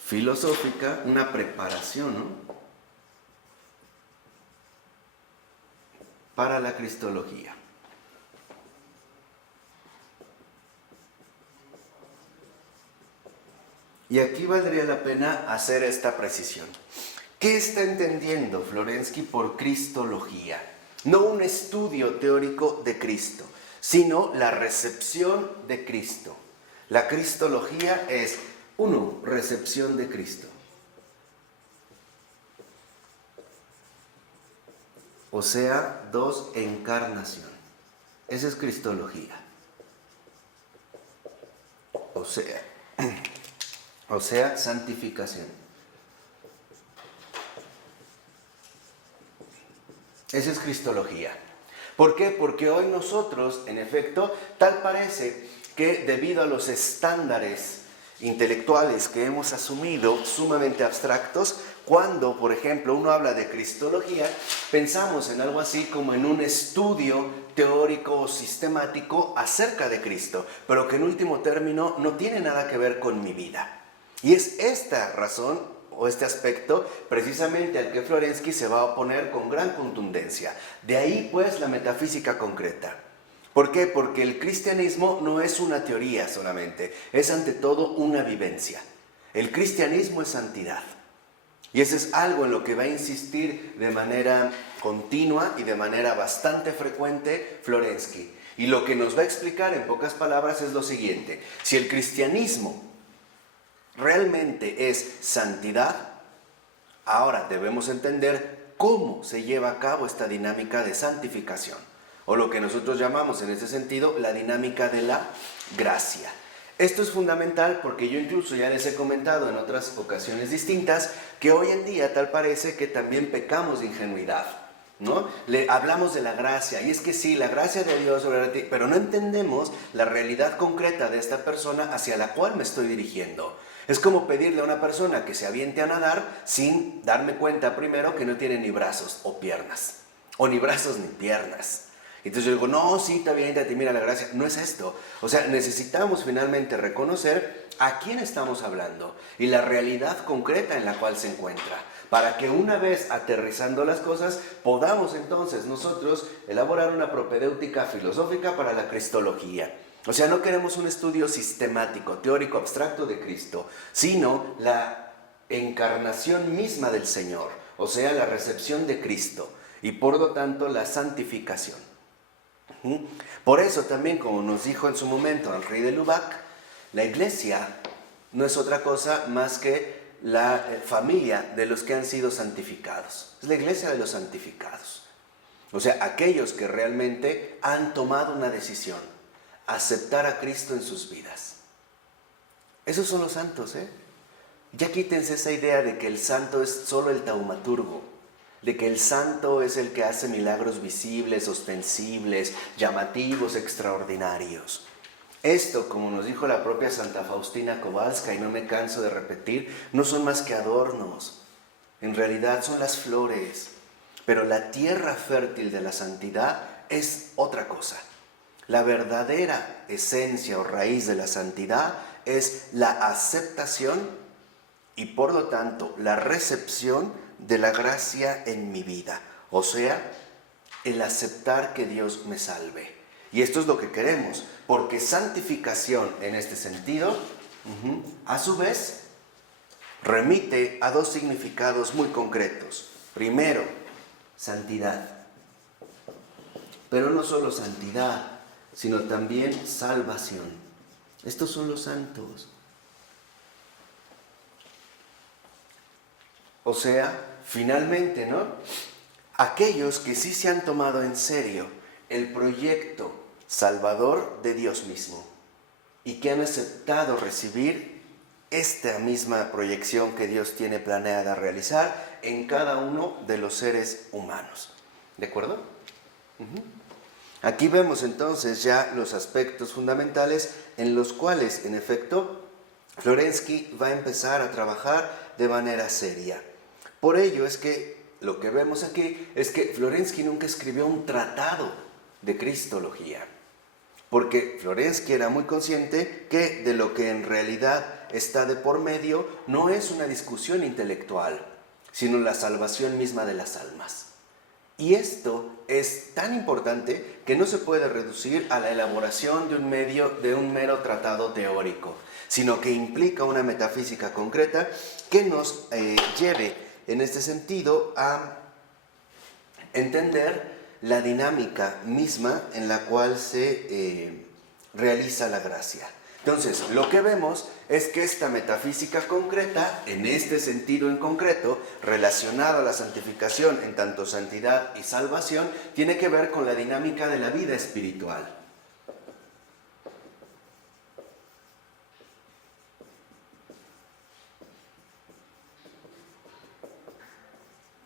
filosófica, una preparación, ¿no?, para la cristología. Y aquí valdría la pena hacer esta precisión. ¿Qué está entendiendo Florensky por cristología? No un estudio teórico de Cristo, sino la recepción de Cristo. La cristología es, 1, recepción de Cristo. O sea, 2, encarnación. Esa es cristología. O sea, santificación. Esa es cristología. ¿Por qué? Porque hoy nosotros, en efecto, tal parece que debido a los estándares intelectuales que hemos asumido, sumamente abstractos, cuando, por ejemplo, uno habla de cristología, pensamos en algo así como en un estudio teórico o sistemático acerca de Cristo, pero que en último término no tiene nada que ver con mi vida. Y es esta razón o este aspecto precisamente al que Florensky se va a oponer con gran contundencia. De ahí pues la metafísica concreta. ¿Por qué? Porque el cristianismo no es una teoría solamente, es ante todo una vivencia. El cristianismo es santidad. Y eso es algo en lo que va a insistir de manera continua y de manera bastante frecuente Florensky. Y lo que nos va a explicar en pocas palabras es lo siguiente: si el cristianismo realmente es santidad, ahora debemos entender cómo se lleva a cabo esta dinámica de santificación, o lo que nosotros llamamos en ese sentido la dinámica de la gracia. Esto es fundamental porque yo incluso ya les he comentado en otras ocasiones distintas que hoy en día tal parece que también pecamos de ingenuidad, ¿no? Le hablamos de la gracia, y es que sí, la gracia de Dios sobre ti, pero no entendemos la realidad concreta de esta persona hacia la cual me estoy dirigiendo. Es como pedirle a una persona que se aviente a nadar sin darme cuenta primero que no tiene ni brazos o piernas, o ni brazos ni piernas. Entonces yo digo, no, sí, está bien, te mira la gracia. No es esto. O sea, necesitamos finalmente reconocer a quién estamos hablando y la realidad concreta en la cual se encuentra, para que una vez aterrizando las cosas, podamos entonces nosotros elaborar una propedéutica filosófica para la cristología. O sea, no queremos un estudio sistemático, teórico, abstracto de Cristo, sino la encarnación misma del Señor, o sea, la recepción de Cristo y por lo tanto la santificación. Por eso también, como nos dijo en su momento el rey de Lubac, la iglesia no es otra cosa más que la familia de los que han sido santificados. Es la iglesia de los santificados. O sea, aquellos que realmente han tomado una decisión, aceptar a Cristo en sus vidas. Esos son los santos, ¿eh? Ya quítense esa idea de que el santo es solo el taumaturgo, de que el santo es el que hace milagros visibles, ostensibles, llamativos, extraordinarios. Esto, como nos dijo la propia Santa Faustina Kowalska, y no me canso de repetir, no son más que adornos. En realidad son las flores. Pero la tierra fértil de la santidad es otra cosa. La verdadera esencia o raíz de la santidad es la aceptación y por lo tanto la recepción de la gracia en mi vida. O sea, el aceptar que Dios me salve. Y esto es lo que queremos, porque santificación en este sentido, a su vez, remite a dos significados muy concretos. Primero, santidad. Pero no solo santidad, sino también salvación. Estos son los santos. O sea, finalmente, ¿no? Aquellos que sí se han tomado en serio el proyecto salvador de Dios mismo y que han aceptado recibir esta misma proyección que Dios tiene planeada realizar en cada uno de los seres humanos. ¿De acuerdo? Aquí vemos entonces ya los aspectos fundamentales en los cuales, en efecto, Florensky va a empezar a trabajar de manera seria. Por ello es que lo que vemos aquí es que Florensky nunca escribió un tratado de cristología, porque Florensky era muy consciente que de lo que en realidad está de por medio no es una discusión intelectual, sino la salvación misma de las almas. Y esto es tan importante que no se puede reducir a la elaboración de un mero tratado teórico, sino que implica una metafísica concreta que nos lleve en este sentido a entender la dinámica misma en la cual se realiza la gracia. Entonces, lo que vemos es que esta metafísica concreta, en este sentido en concreto, relacionado a la santificación en tanto santidad y salvación, tiene que ver con la dinámica de la vida espiritual.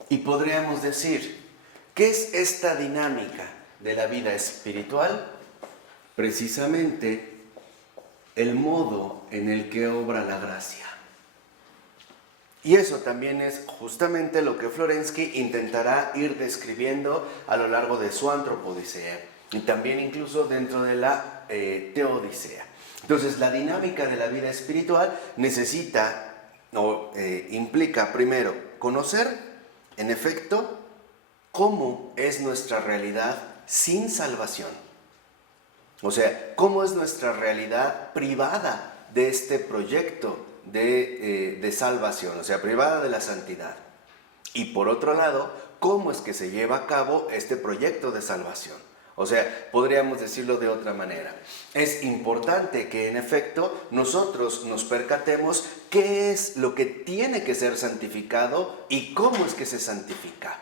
Y podríamos decir, ¿qué es esta dinámica de la vida espiritual? Precisamente el modo en el que obra la gracia. Y eso también es justamente lo que Florensky intentará ir describiendo a lo largo de su Antropodicea y también incluso dentro de la Teodicea. Entonces, la dinámica de la vida espiritual necesita o implica primero conocer, en efecto, cómo es nuestra realidad sin salvación. O sea, cómo es nuestra realidad privada de este proyecto de salvación, o sea, privada de la santidad. Y por otro lado, cómo es que se lleva a cabo este proyecto de salvación. O sea, podríamos decirlo de otra manera. Es importante que en efecto nosotros nos percatemos qué es lo que tiene que ser santificado y cómo es que se santifica.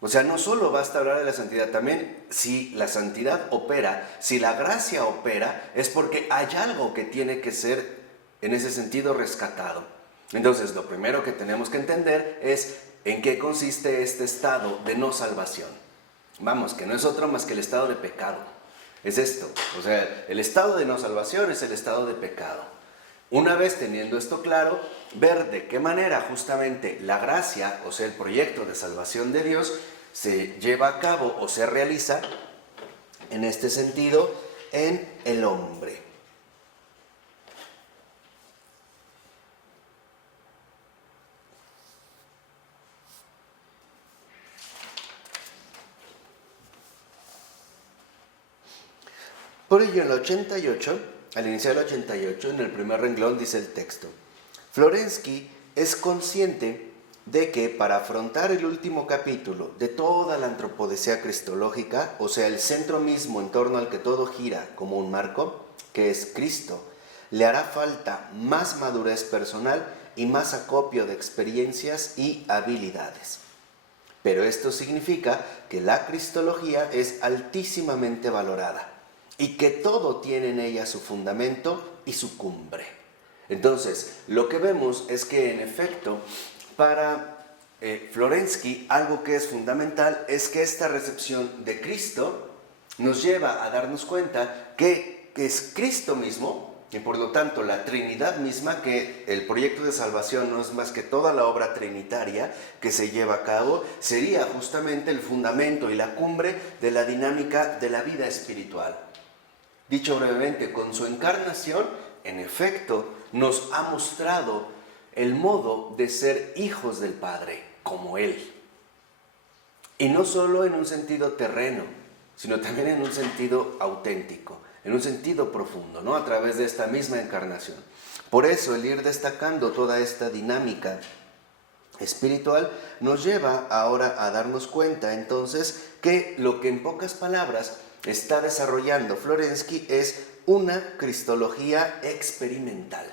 O sea, no solo basta hablar de la santidad, también si la santidad opera, si la gracia opera, es porque hay algo que tiene que ser en ese sentido rescatado. Entonces, lo primero que tenemos que entender es en qué consiste este estado de no salvación. Vamos, que no es otro más que el estado de pecado. Es esto, o sea, el estado de no salvación es el estado de pecado. Una vez teniendo esto claro, ver de qué manera justamente la gracia, o sea, el proyecto de salvación de Dios, se lleva a cabo o se realiza en este sentido en el hombre. Por ello, en el 88, al iniciar el 88, en el primer renglón dice el texto: Florensky es consciente de que para afrontar el último capítulo de toda la antropodicea cristológica, o sea, el centro mismo en torno al que todo gira como un marco, que es Cristo, le hará falta más madurez personal y más acopio de experiencias y habilidades. Pero esto significa que la cristología es altísimamente valorada y que todo tiene en ella su fundamento y su cumbre. Entonces, lo que vemos es que en efecto, para Florensky, algo que es fundamental es que esta recepción de Cristo nos lleva a darnos cuenta que es Cristo mismo, y por lo tanto la Trinidad misma, que el proyecto de salvación no es más que toda la obra trinitaria que se lleva a cabo, sería justamente el fundamento y la cumbre de la dinámica de la vida espiritual. Dicho brevemente, con su encarnación, en efecto, nos ha mostrado el modo de ser hijos del Padre, como Él. Y no solo en un sentido terreno, sino también en un sentido auténtico, en un sentido profundo, ¿no? A través de esta misma encarnación. Por eso, el ir destacando toda esta dinámica espiritual nos lleva ahora a darnos cuenta, entonces, que lo que en pocas palabras está desarrollando Florensky es una cristología experimental.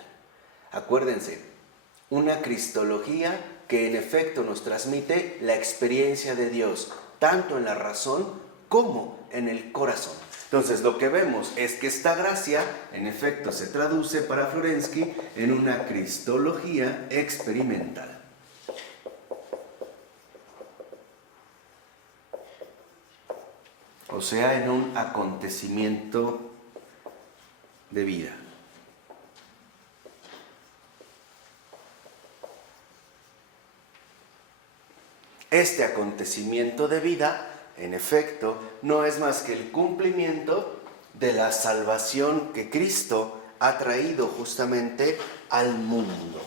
Acuérdense, una cristología que en efecto nos transmite la experiencia de Dios, tanto en la razón como en el corazón. Entonces, lo que vemos es que esta gracia, en efecto, se traduce para Florensky en una cristología experimental. O sea, en un acontecimiento de vida. Este acontecimiento de vida, en efecto, no es más que el cumplimiento de la salvación que Cristo ha traído justamente al mundo.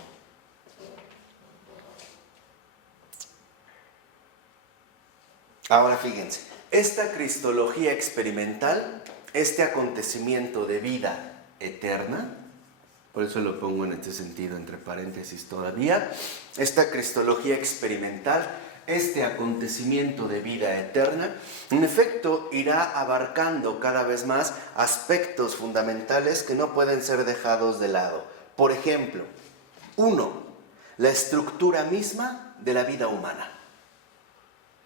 Ahora fíjense, esta cristología experimental, este acontecimiento de vida eterna, por eso lo pongo en este sentido entre paréntesis todavía, esta cristología experimental, este acontecimiento de vida eterna, en efecto irá abarcando cada vez más aspectos fundamentales que no pueden ser dejados de lado. Por ejemplo, 1. La estructura misma de la vida humana.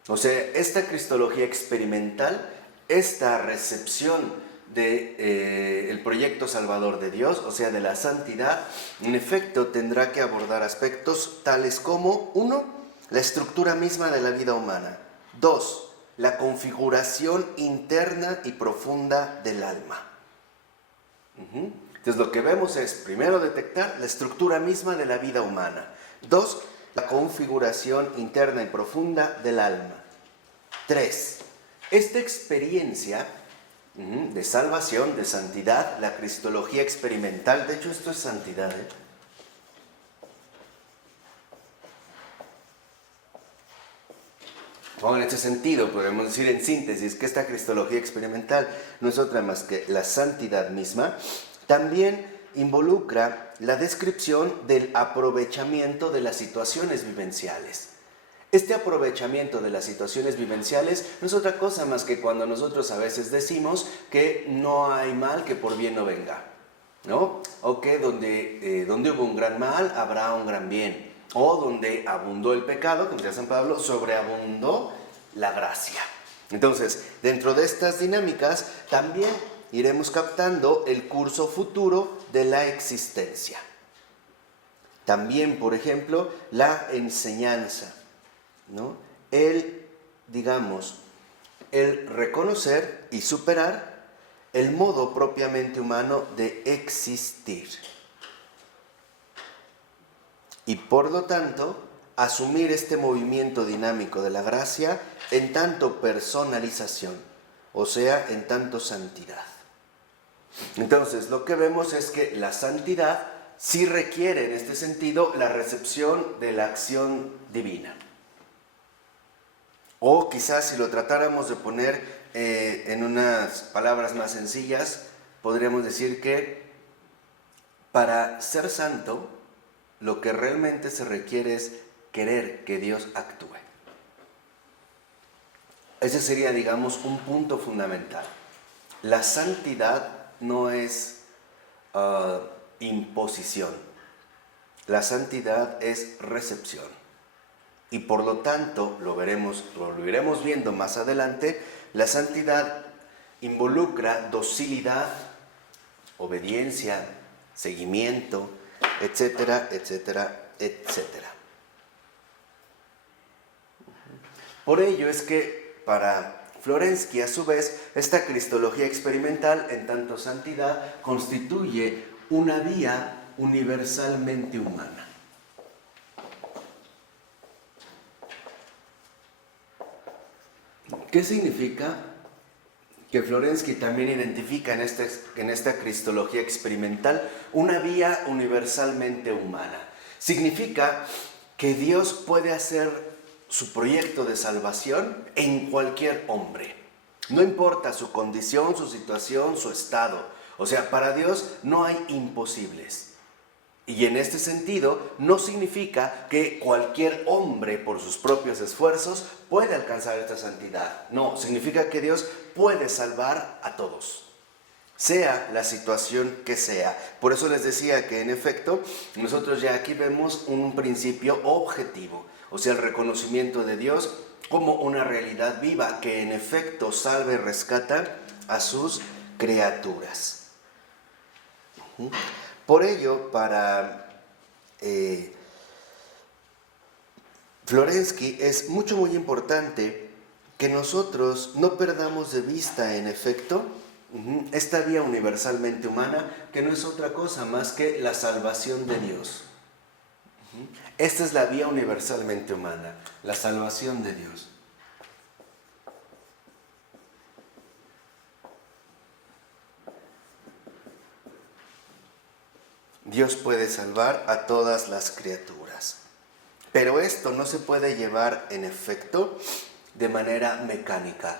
O sea, esta cristología experimental, esta recepción del proyecto salvador de Dios, o sea, de la santidad, en efecto tendrá que abordar aspectos tales como 1. La estructura misma de la vida humana. 2. La configuración interna y profunda del alma. Entonces lo que vemos es, primero, detectar la estructura misma de la vida humana. 2. La configuración interna y profunda del alma. 3. Esta experiencia de salvación, de santidad, la cristología experimental, de hecho esto es santidad, O en este sentido, podemos decir en síntesis que esta cristología experimental no es otra más que la santidad misma. También involucra la descripción del aprovechamiento de las situaciones vivenciales. Este aprovechamiento de las situaciones vivenciales no es otra cosa más que cuando nosotros a veces decimos que no hay mal que por bien no venga, ¿no? O que donde hubo un gran mal habrá un gran bien. O donde abundó el pecado, como decía San Pablo, sobreabundó la gracia. Entonces, dentro de estas dinámicas también iremos captando el curso futuro de la existencia. También, por ejemplo, la enseñanza, ¿no? El reconocer y superar el modo propiamente humano de existir. Y por lo tanto, asumir este movimiento dinámico de la gracia en tanto personalización, o sea, en tanto santidad. Entonces, lo que vemos es que la santidad sí requiere, en este sentido, la recepción de la acción divina. O quizás si lo tratáramos de poner en unas palabras más sencillas, podríamos decir que para ser santo, lo que realmente se requiere es querer que Dios actúe. Ese sería, digamos, un punto fundamental. La santidad no es imposición. La santidad es recepción. Y por lo tanto, lo iremos viendo más adelante, la santidad involucra docilidad, obediencia, seguimiento, etcétera, etcétera, etcétera. Por ello es que para Florensky, a su vez, esta cristología experimental, en tanto santidad, constituye una vía universalmente humana. ¿Qué significa? Que Florensky también identifica en esta cristología experimental una vía universalmente humana. Significa que Dios puede hacer su proyecto de salvación en cualquier hombre. No importa su condición, su situación, su estado. O sea, para Dios no hay imposibles. Y en este sentido, no significa que cualquier hombre por sus propios esfuerzos puede alcanzar esta santidad. No, significa que Dios puede salvar a todos, sea la situación que sea. Por eso les decía que en efecto, nosotros ya aquí vemos un principio objetivo, o sea, el reconocimiento de Dios como una realidad viva que en efecto salva y rescata a sus criaturas. Por ello, para Florensky es muy importante que nosotros no perdamos de vista, en efecto, esta vía universalmente humana, que no es otra cosa más que la salvación de Dios. Esta es la vía universalmente humana, la salvación de Dios. Dios puede salvar a todas las criaturas. Pero esto no se puede llevar en efecto de manera mecánica,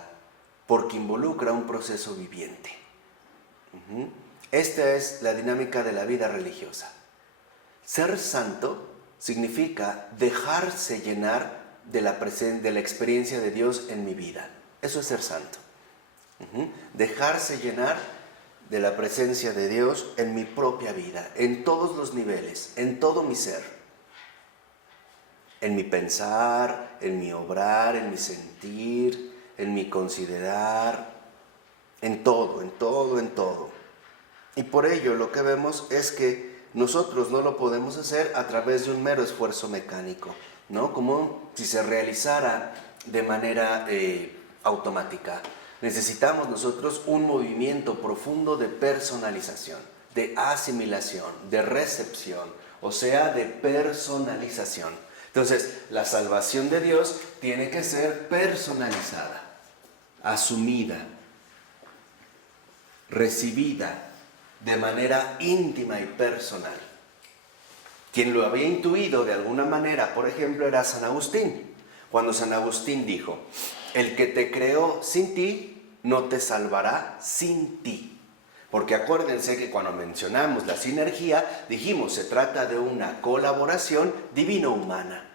porque involucra un proceso viviente. Esta es la dinámica de la vida religiosa. Ser santo significa dejarse llenar de la experiencia de Dios en mi vida. Eso es ser santo. Dejarse llenar de la presencia de Dios en mi propia vida, en todos los niveles, en todo mi ser. En mi pensar, en mi obrar, en mi sentir, en mi considerar, en todo, en todo, en todo. Y por ello lo que vemos es que nosotros no lo podemos hacer a través de un mero esfuerzo mecánico, ¿no? Como si se realizara de manera automática. Necesitamos nosotros un movimiento profundo de personalización, de asimilación, de recepción, o sea, de personalización. Entonces, la salvación de Dios tiene que ser personalizada, asumida, recibida de manera íntima y personal. Quien lo había intuido de alguna manera, por ejemplo, era San Agustín. Cuando San Agustín dijo: el que te creó sin ti, no te salvará sin ti. Porque acuérdense que cuando mencionamos la sinergia, dijimos, se trata de una colaboración divino-humana.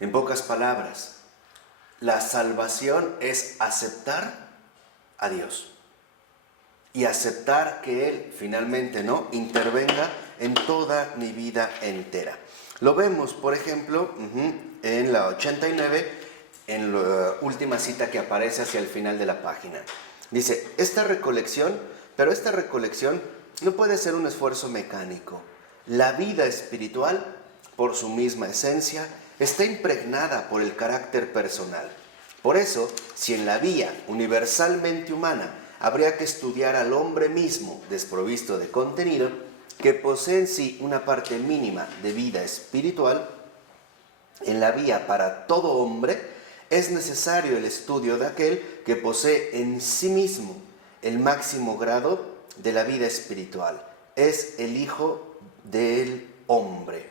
En pocas palabras, la salvación es aceptar a Dios. Y aceptar que Él finalmente no intervenga en toda mi vida entera. Lo vemos, por ejemplo, en la 89, en la última cita que aparece hacia el final de la página. Dice, esta recolección no puede ser un esfuerzo mecánico. La vida espiritual, por su misma esencia, está impregnada por el carácter personal. Por eso, si en la vía universalmente humana habría que estudiar al hombre mismo desprovisto de contenido, que posee en sí una parte mínima de vida espiritual, en la vía para todo hombre es necesario el estudio de aquel que posee en sí mismo el máximo grado de la vida espiritual. Es el Hijo del Hombre,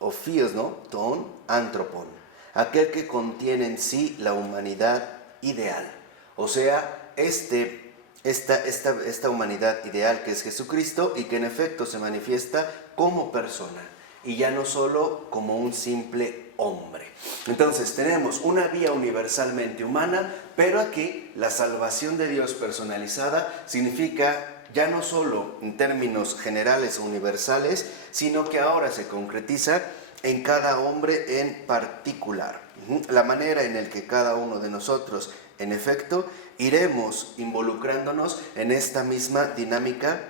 o fios, ¿no? Ton, antropon, aquel que contiene en sí la humanidad ideal. O sea, esta humanidad ideal que es Jesucristo y que en efecto se manifiesta como persona y ya no solo como un simple hombre. Entonces tenemos una vía universalmente humana, pero aquí la salvación de Dios personalizada significa ya no solo en términos generales o universales, sino que ahora se concretiza en cada hombre en particular. La manera en la que cada uno de nosotros, en efecto, iremos involucrándonos en esta misma dinámica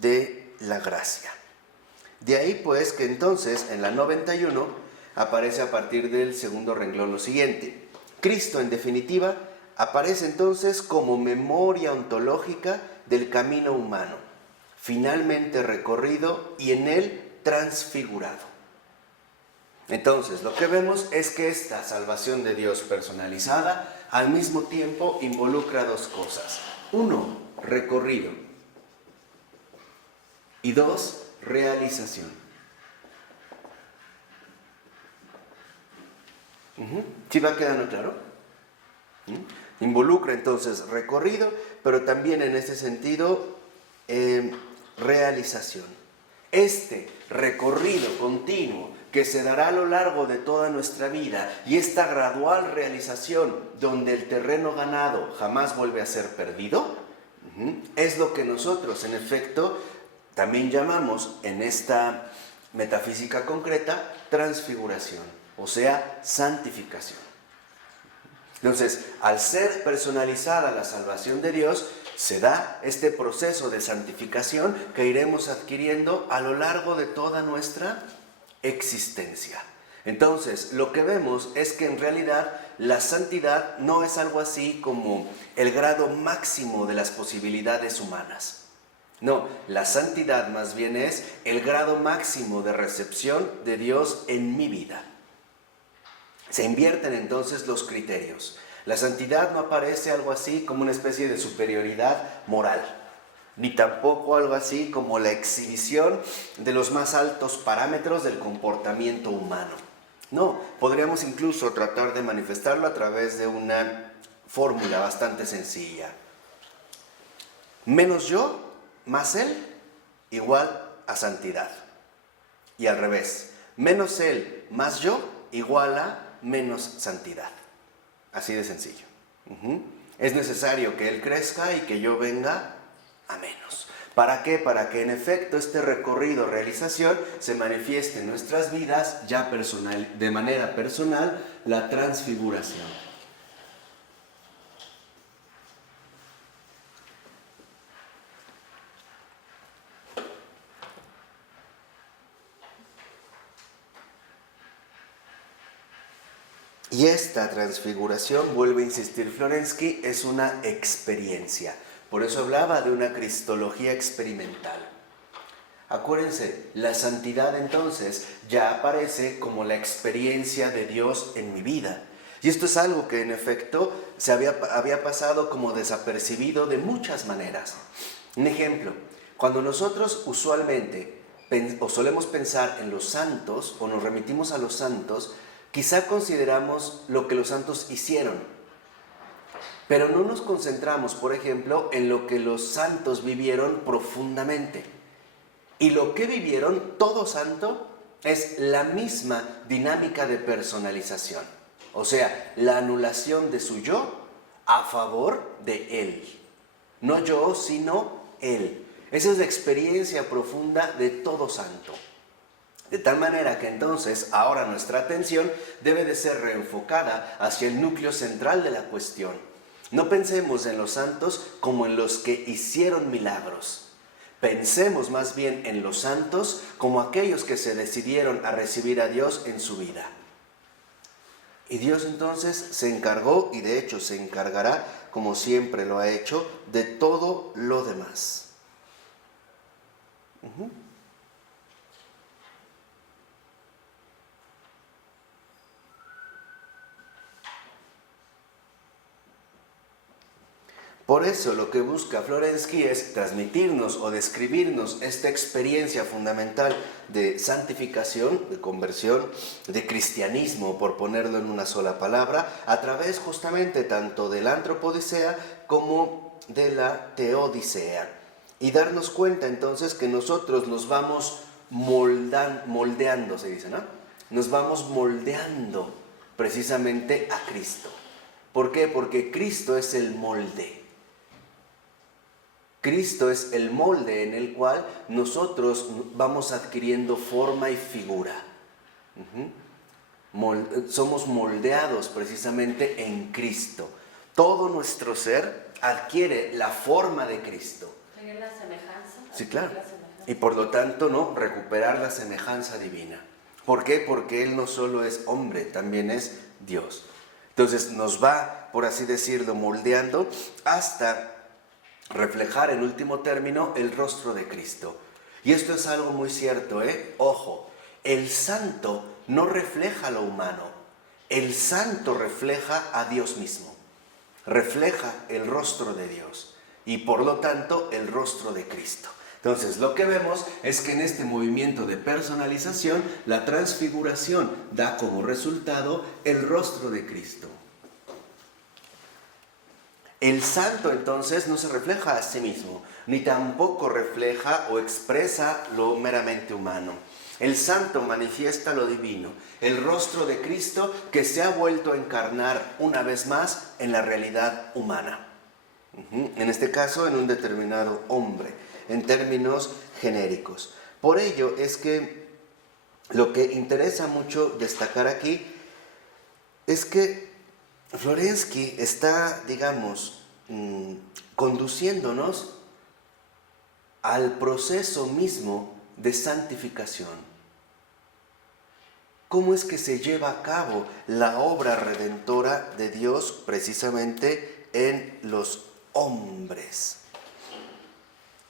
de la gracia. De ahí pues que entonces en la 91 aparece a partir del segundo renglón lo siguiente. Cristo, en definitiva, aparece entonces como memoria ontológica del camino humano, finalmente recorrido y en él transfigurado. Entonces, lo que vemos es que esta salvación de Dios personalizada al mismo tiempo involucra dos cosas. Uno, recorrido. Y dos, realización. ¿Sí va quedando claro? Involucra entonces recorrido, pero también en ese sentido realización. Este recorrido continuo que se dará a lo largo de toda nuestra vida y esta gradual realización donde el terreno ganado jamás vuelve a ser perdido, es lo que nosotros en efecto también llamamos en esta metafísica concreta transfiguración, o sea, santificación. Entonces, al ser personalizada la salvación de Dios, se da este proceso de santificación que iremos adquiriendo a lo largo de toda nuestra existencia. Entonces, lo que vemos es que en realidad la santidad no es algo así como el grado máximo de las posibilidades humanas. No, la santidad más bien es el grado máximo de recepción de Dios en mi vida. Se invierten entonces los criterios. La santidad no aparece algo así como una especie de superioridad moral, ni tampoco algo así como la exhibición de los más altos parámetros del comportamiento humano. No, podríamos incluso tratar de manifestarlo a través de una fórmula bastante sencilla. Menos yo, más él, igual a santidad. Y al revés, menos él, más yo, igual a menos santidad. Así de sencillo. Es necesario que él crezca y que yo venga a menos. ¿Para qué? Para que en efecto este recorrido, realización, se manifieste en nuestras vidas ya personal, de manera personal, la transfiguración. Y esta transfiguración, vuelve a insistir Florensky, es una experiencia. Por eso hablaba de una cristología experimental. Acuérdense, la santidad entonces ya aparece como la experiencia de Dios en mi vida. Y esto es algo que en efecto se había pasado como desapercibido de muchas maneras. Un ejemplo, cuando nosotros usualmente o solemos pensar en los santos o nos remitimos a los santos, quizá consideramos lo que los santos hicieron, pero no nos concentramos, por ejemplo, en lo que los santos vivieron profundamente. Y lo que vivieron todo santo es la misma dinámica de personalización, o sea, la anulación de su yo a favor de él. No yo, sino él. Esa es la experiencia profunda de todo santo. De tal manera que entonces ahora nuestra atención debe de ser reenfocada hacia el núcleo central de la cuestión. No pensemos en los santos como en los que hicieron milagros. Pensemos más bien en los santos como aquellos que se decidieron a recibir a Dios en su vida. Y Dios entonces se encargó, y de hecho se encargará, como siempre lo ha hecho, de todo lo demás. Por eso lo que busca Florensky es transmitirnos o describirnos esta experiencia fundamental de santificación, de conversión, de cristianismo, por ponerlo en una sola palabra, a través justamente tanto de la antropodicea como de la teodicea. Y darnos cuenta entonces que nosotros nos vamos moldeando, se dice, ¿no? Nos vamos moldeando precisamente a Cristo. ¿Por qué? Porque Cristo es el molde. Cristo es el molde en el cual nosotros vamos adquiriendo forma y figura. Somos moldeados precisamente en Cristo. Todo nuestro ser adquiere la forma de Cristo. ¿Tener la semejanza? Sí, claro. Y por lo tanto, ¿no?, recuperar la semejanza divina. ¿Por qué? Porque Él no solo es hombre, también es Dios. Entonces nos va, por así decirlo, moldeando hasta reflejar en último término el rostro de Cristo. Y esto es algo muy cierto, Ojo, el santo no refleja lo humano, el santo refleja a Dios mismo, refleja el rostro de Dios y por lo tanto el rostro de Cristo. Entonces lo que vemos es que en este movimiento de personalización, la transfiguración da como resultado el rostro de Cristo. El santo entonces no se refleja a sí mismo, ni tampoco refleja o expresa lo meramente humano. El santo manifiesta lo divino, el rostro de Cristo que se ha vuelto a encarnar una vez más en la realidad humana. En este caso, en un determinado hombre, en términos genéricos. Por ello es que lo que interesa mucho destacar aquí es que Florensky está, digamos, conduciéndonos al proceso mismo de santificación. ¿Cómo es que se lleva a cabo la obra redentora de Dios precisamente en los hombres?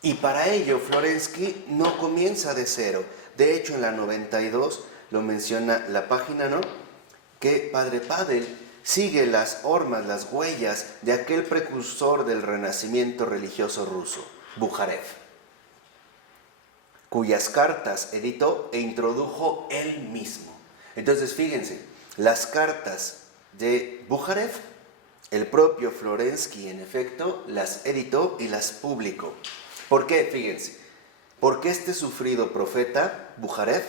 Y para ello Florensky no comienza de cero. De hecho, en la 92 lo menciona la página, ¿no? Que Padre Pavel sigue las hormas, las huellas de aquel precursor del renacimiento religioso ruso, Bujarev, cuyas cartas editó e introdujo él mismo. Entonces, fíjense, las cartas de Bujarev, el propio Florensky, en efecto, las editó y las publicó. ¿Por qué? Fíjense, porque este sufrido profeta, Bujarev,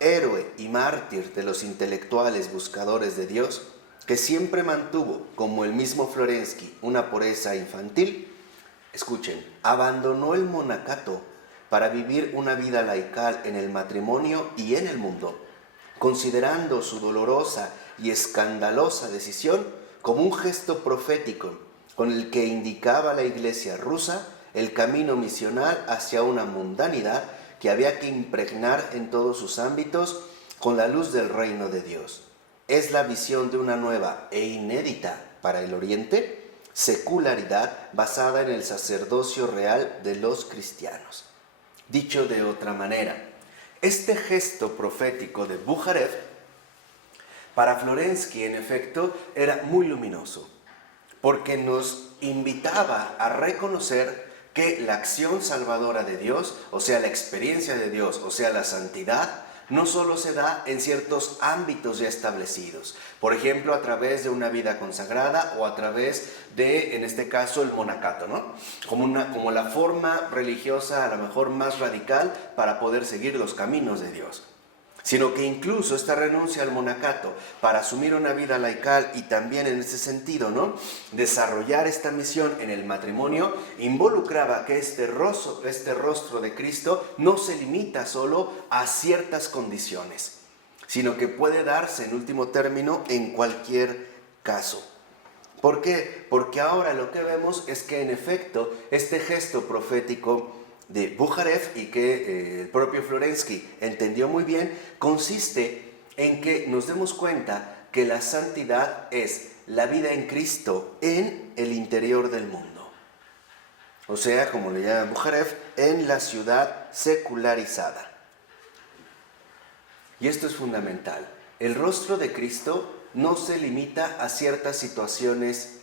héroe y mártir de los intelectuales buscadores de Dios, que siempre mantuvo, como el mismo Florensky, una pureza infantil, escuchen, abandonó el monacato para vivir una vida laical en el matrimonio y en el mundo, considerando su dolorosa y escandalosa decisión como un gesto profético con el que indicaba a la Iglesia rusa el camino misional hacia una mundanidad que había que impregnar en todos sus ámbitos con la luz del reino de Dios. Es la visión de una nueva e inédita para el Oriente secularidad basada en el sacerdocio real de los cristianos. Dicho de otra manera, este gesto profético de Bujarev para Florensky, en efecto, era muy luminoso, porque nos invitaba a reconocer que la acción salvadora de Dios, o sea, la experiencia de Dios, o sea, la santidad, no solo se da en ciertos ámbitos ya establecidos, por ejemplo, a través de una vida consagrada o a través de, en este caso, el monacato, ¿no? Como la forma religiosa a lo mejor más radical para poder seguir los caminos de Dios, sino que incluso esta renuncia al monacato para asumir una vida laical y también en ese sentido, ¿no?, desarrollar esta misión en el matrimonio, involucraba que este rostro de Cristo no se limita solo a ciertas condiciones, sino que puede darse en último término en cualquier caso. ¿Por qué? Porque ahora lo que vemos es que en efecto este gesto profético de Bujarev y que el propio Florensky entendió muy bien, consiste en que nos demos cuenta que la santidad es la vida en Cristo en el interior del mundo. O sea, como le llama Bujarev, en la ciudad secularizada. Y esto es fundamental. El rostro de Cristo no se limita a ciertas situaciones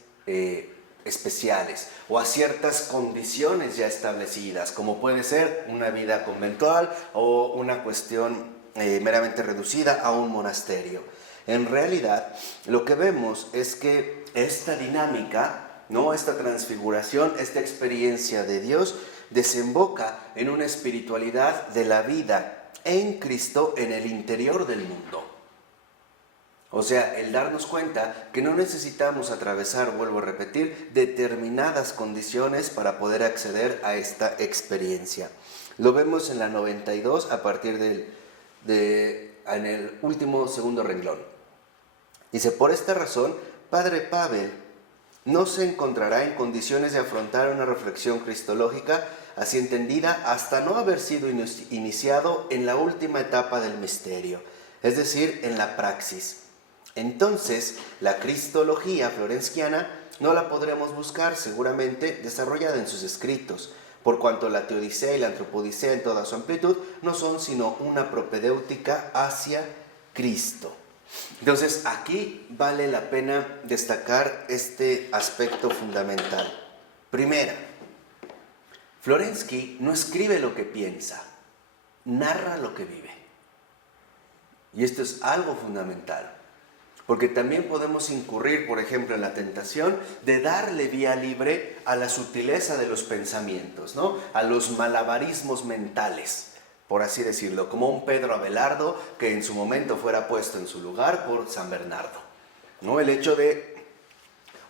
especiales o a ciertas condiciones ya establecidas, como puede ser una vida conventual o una cuestión meramente reducida a un monasterio. En realidad, lo que vemos es que esta dinámica, ¿no?, esta transfiguración, esta experiencia de Dios, desemboca en una espiritualidad de la vida en Cristo en el interior del mundo. O sea, el darnos cuenta que no necesitamos atravesar, vuelvo a repetir, determinadas condiciones para poder acceder a esta experiencia. Lo vemos en la 92 a partir en el último segundo renglón. Dice, por esta razón, Padre Pavel no se encontrará en condiciones de afrontar una reflexión cristológica así entendida hasta no haber sido iniciado en la última etapa del misterio, es decir, en la praxis. Entonces, la cristología florenciana no la podremos buscar seguramente desarrollada en sus escritos, por cuanto la teodicea y la antropodicea en toda su amplitud no son sino una propedéutica hacia Cristo. Entonces, aquí vale la pena destacar este aspecto fundamental. Primera, Florensky no escribe lo que piensa, narra lo que vive. Y esto es algo fundamental. Porque también podemos incurrir, por ejemplo, en la tentación de darle vía libre a la sutileza de los pensamientos, ¿no?, a los malabarismos mentales, por así decirlo, como un Pedro Abelardo que en su momento fuera puesto en su lugar por San Bernardo, ¿no? El hecho de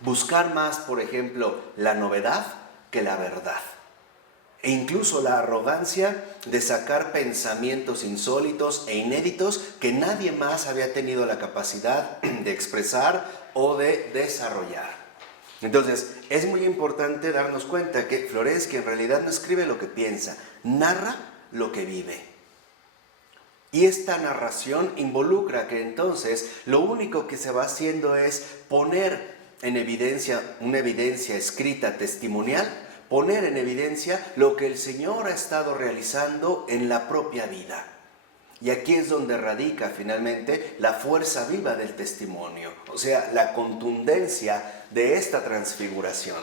buscar más, por ejemplo, la novedad que la verdad. E incluso la arrogancia de sacar pensamientos insólitos e inéditos que nadie más había tenido la capacidad de expresar o de desarrollar. Entonces, es muy importante darnos cuenta que Florensky en realidad no escribe lo que piensa, narra lo que vive. Y esta narración involucra que entonces lo único que se va haciendo es poner en evidencia, una evidencia escrita testimonial, poner en evidencia lo que el Señor ha estado realizando en la propia vida. Y aquí es donde radica finalmente la fuerza viva del testimonio, o sea, la contundencia de esta transfiguración,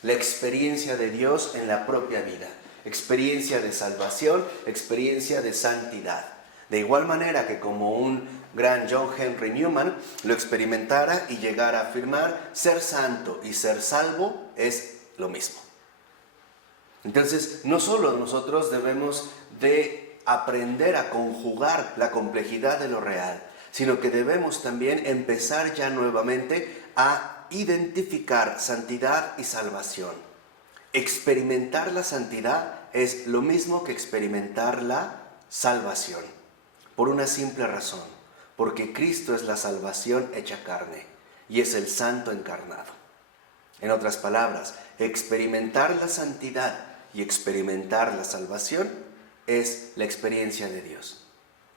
la experiencia de Dios en la propia vida, experiencia de salvación, experiencia de santidad. De igual manera que como un gran John Henry Newman lo experimentara y llegara a afirmar, ser santo y ser salvo es lo mismo. Entonces, no solo nosotros debemos de aprender a conjugar la complejidad de lo real, sino que debemos también empezar ya nuevamente a identificar santidad y salvación. Experimentar la santidad es lo mismo que experimentar la salvación, por una simple razón, porque Cristo es la salvación hecha carne y es el santo encarnado. En otras palabras, experimentar la santidad y experimentar la salvación es la experiencia de Dios.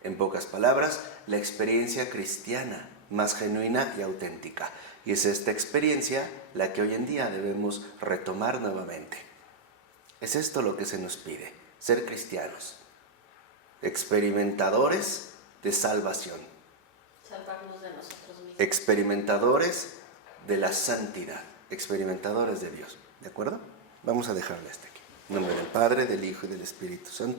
En pocas palabras, la experiencia cristiana más genuina y auténtica. Y es esta experiencia la que hoy en día debemos retomar nuevamente. Es esto lo que se nos pide, ser cristianos, experimentadores de salvación, salvarnos de nosotros mismos, experimentadores de la santidad, experimentadores de Dios. ¿De acuerdo? Vamos a dejarle hasta aquí. En nombre del Padre, del Hijo y del Espíritu Santo.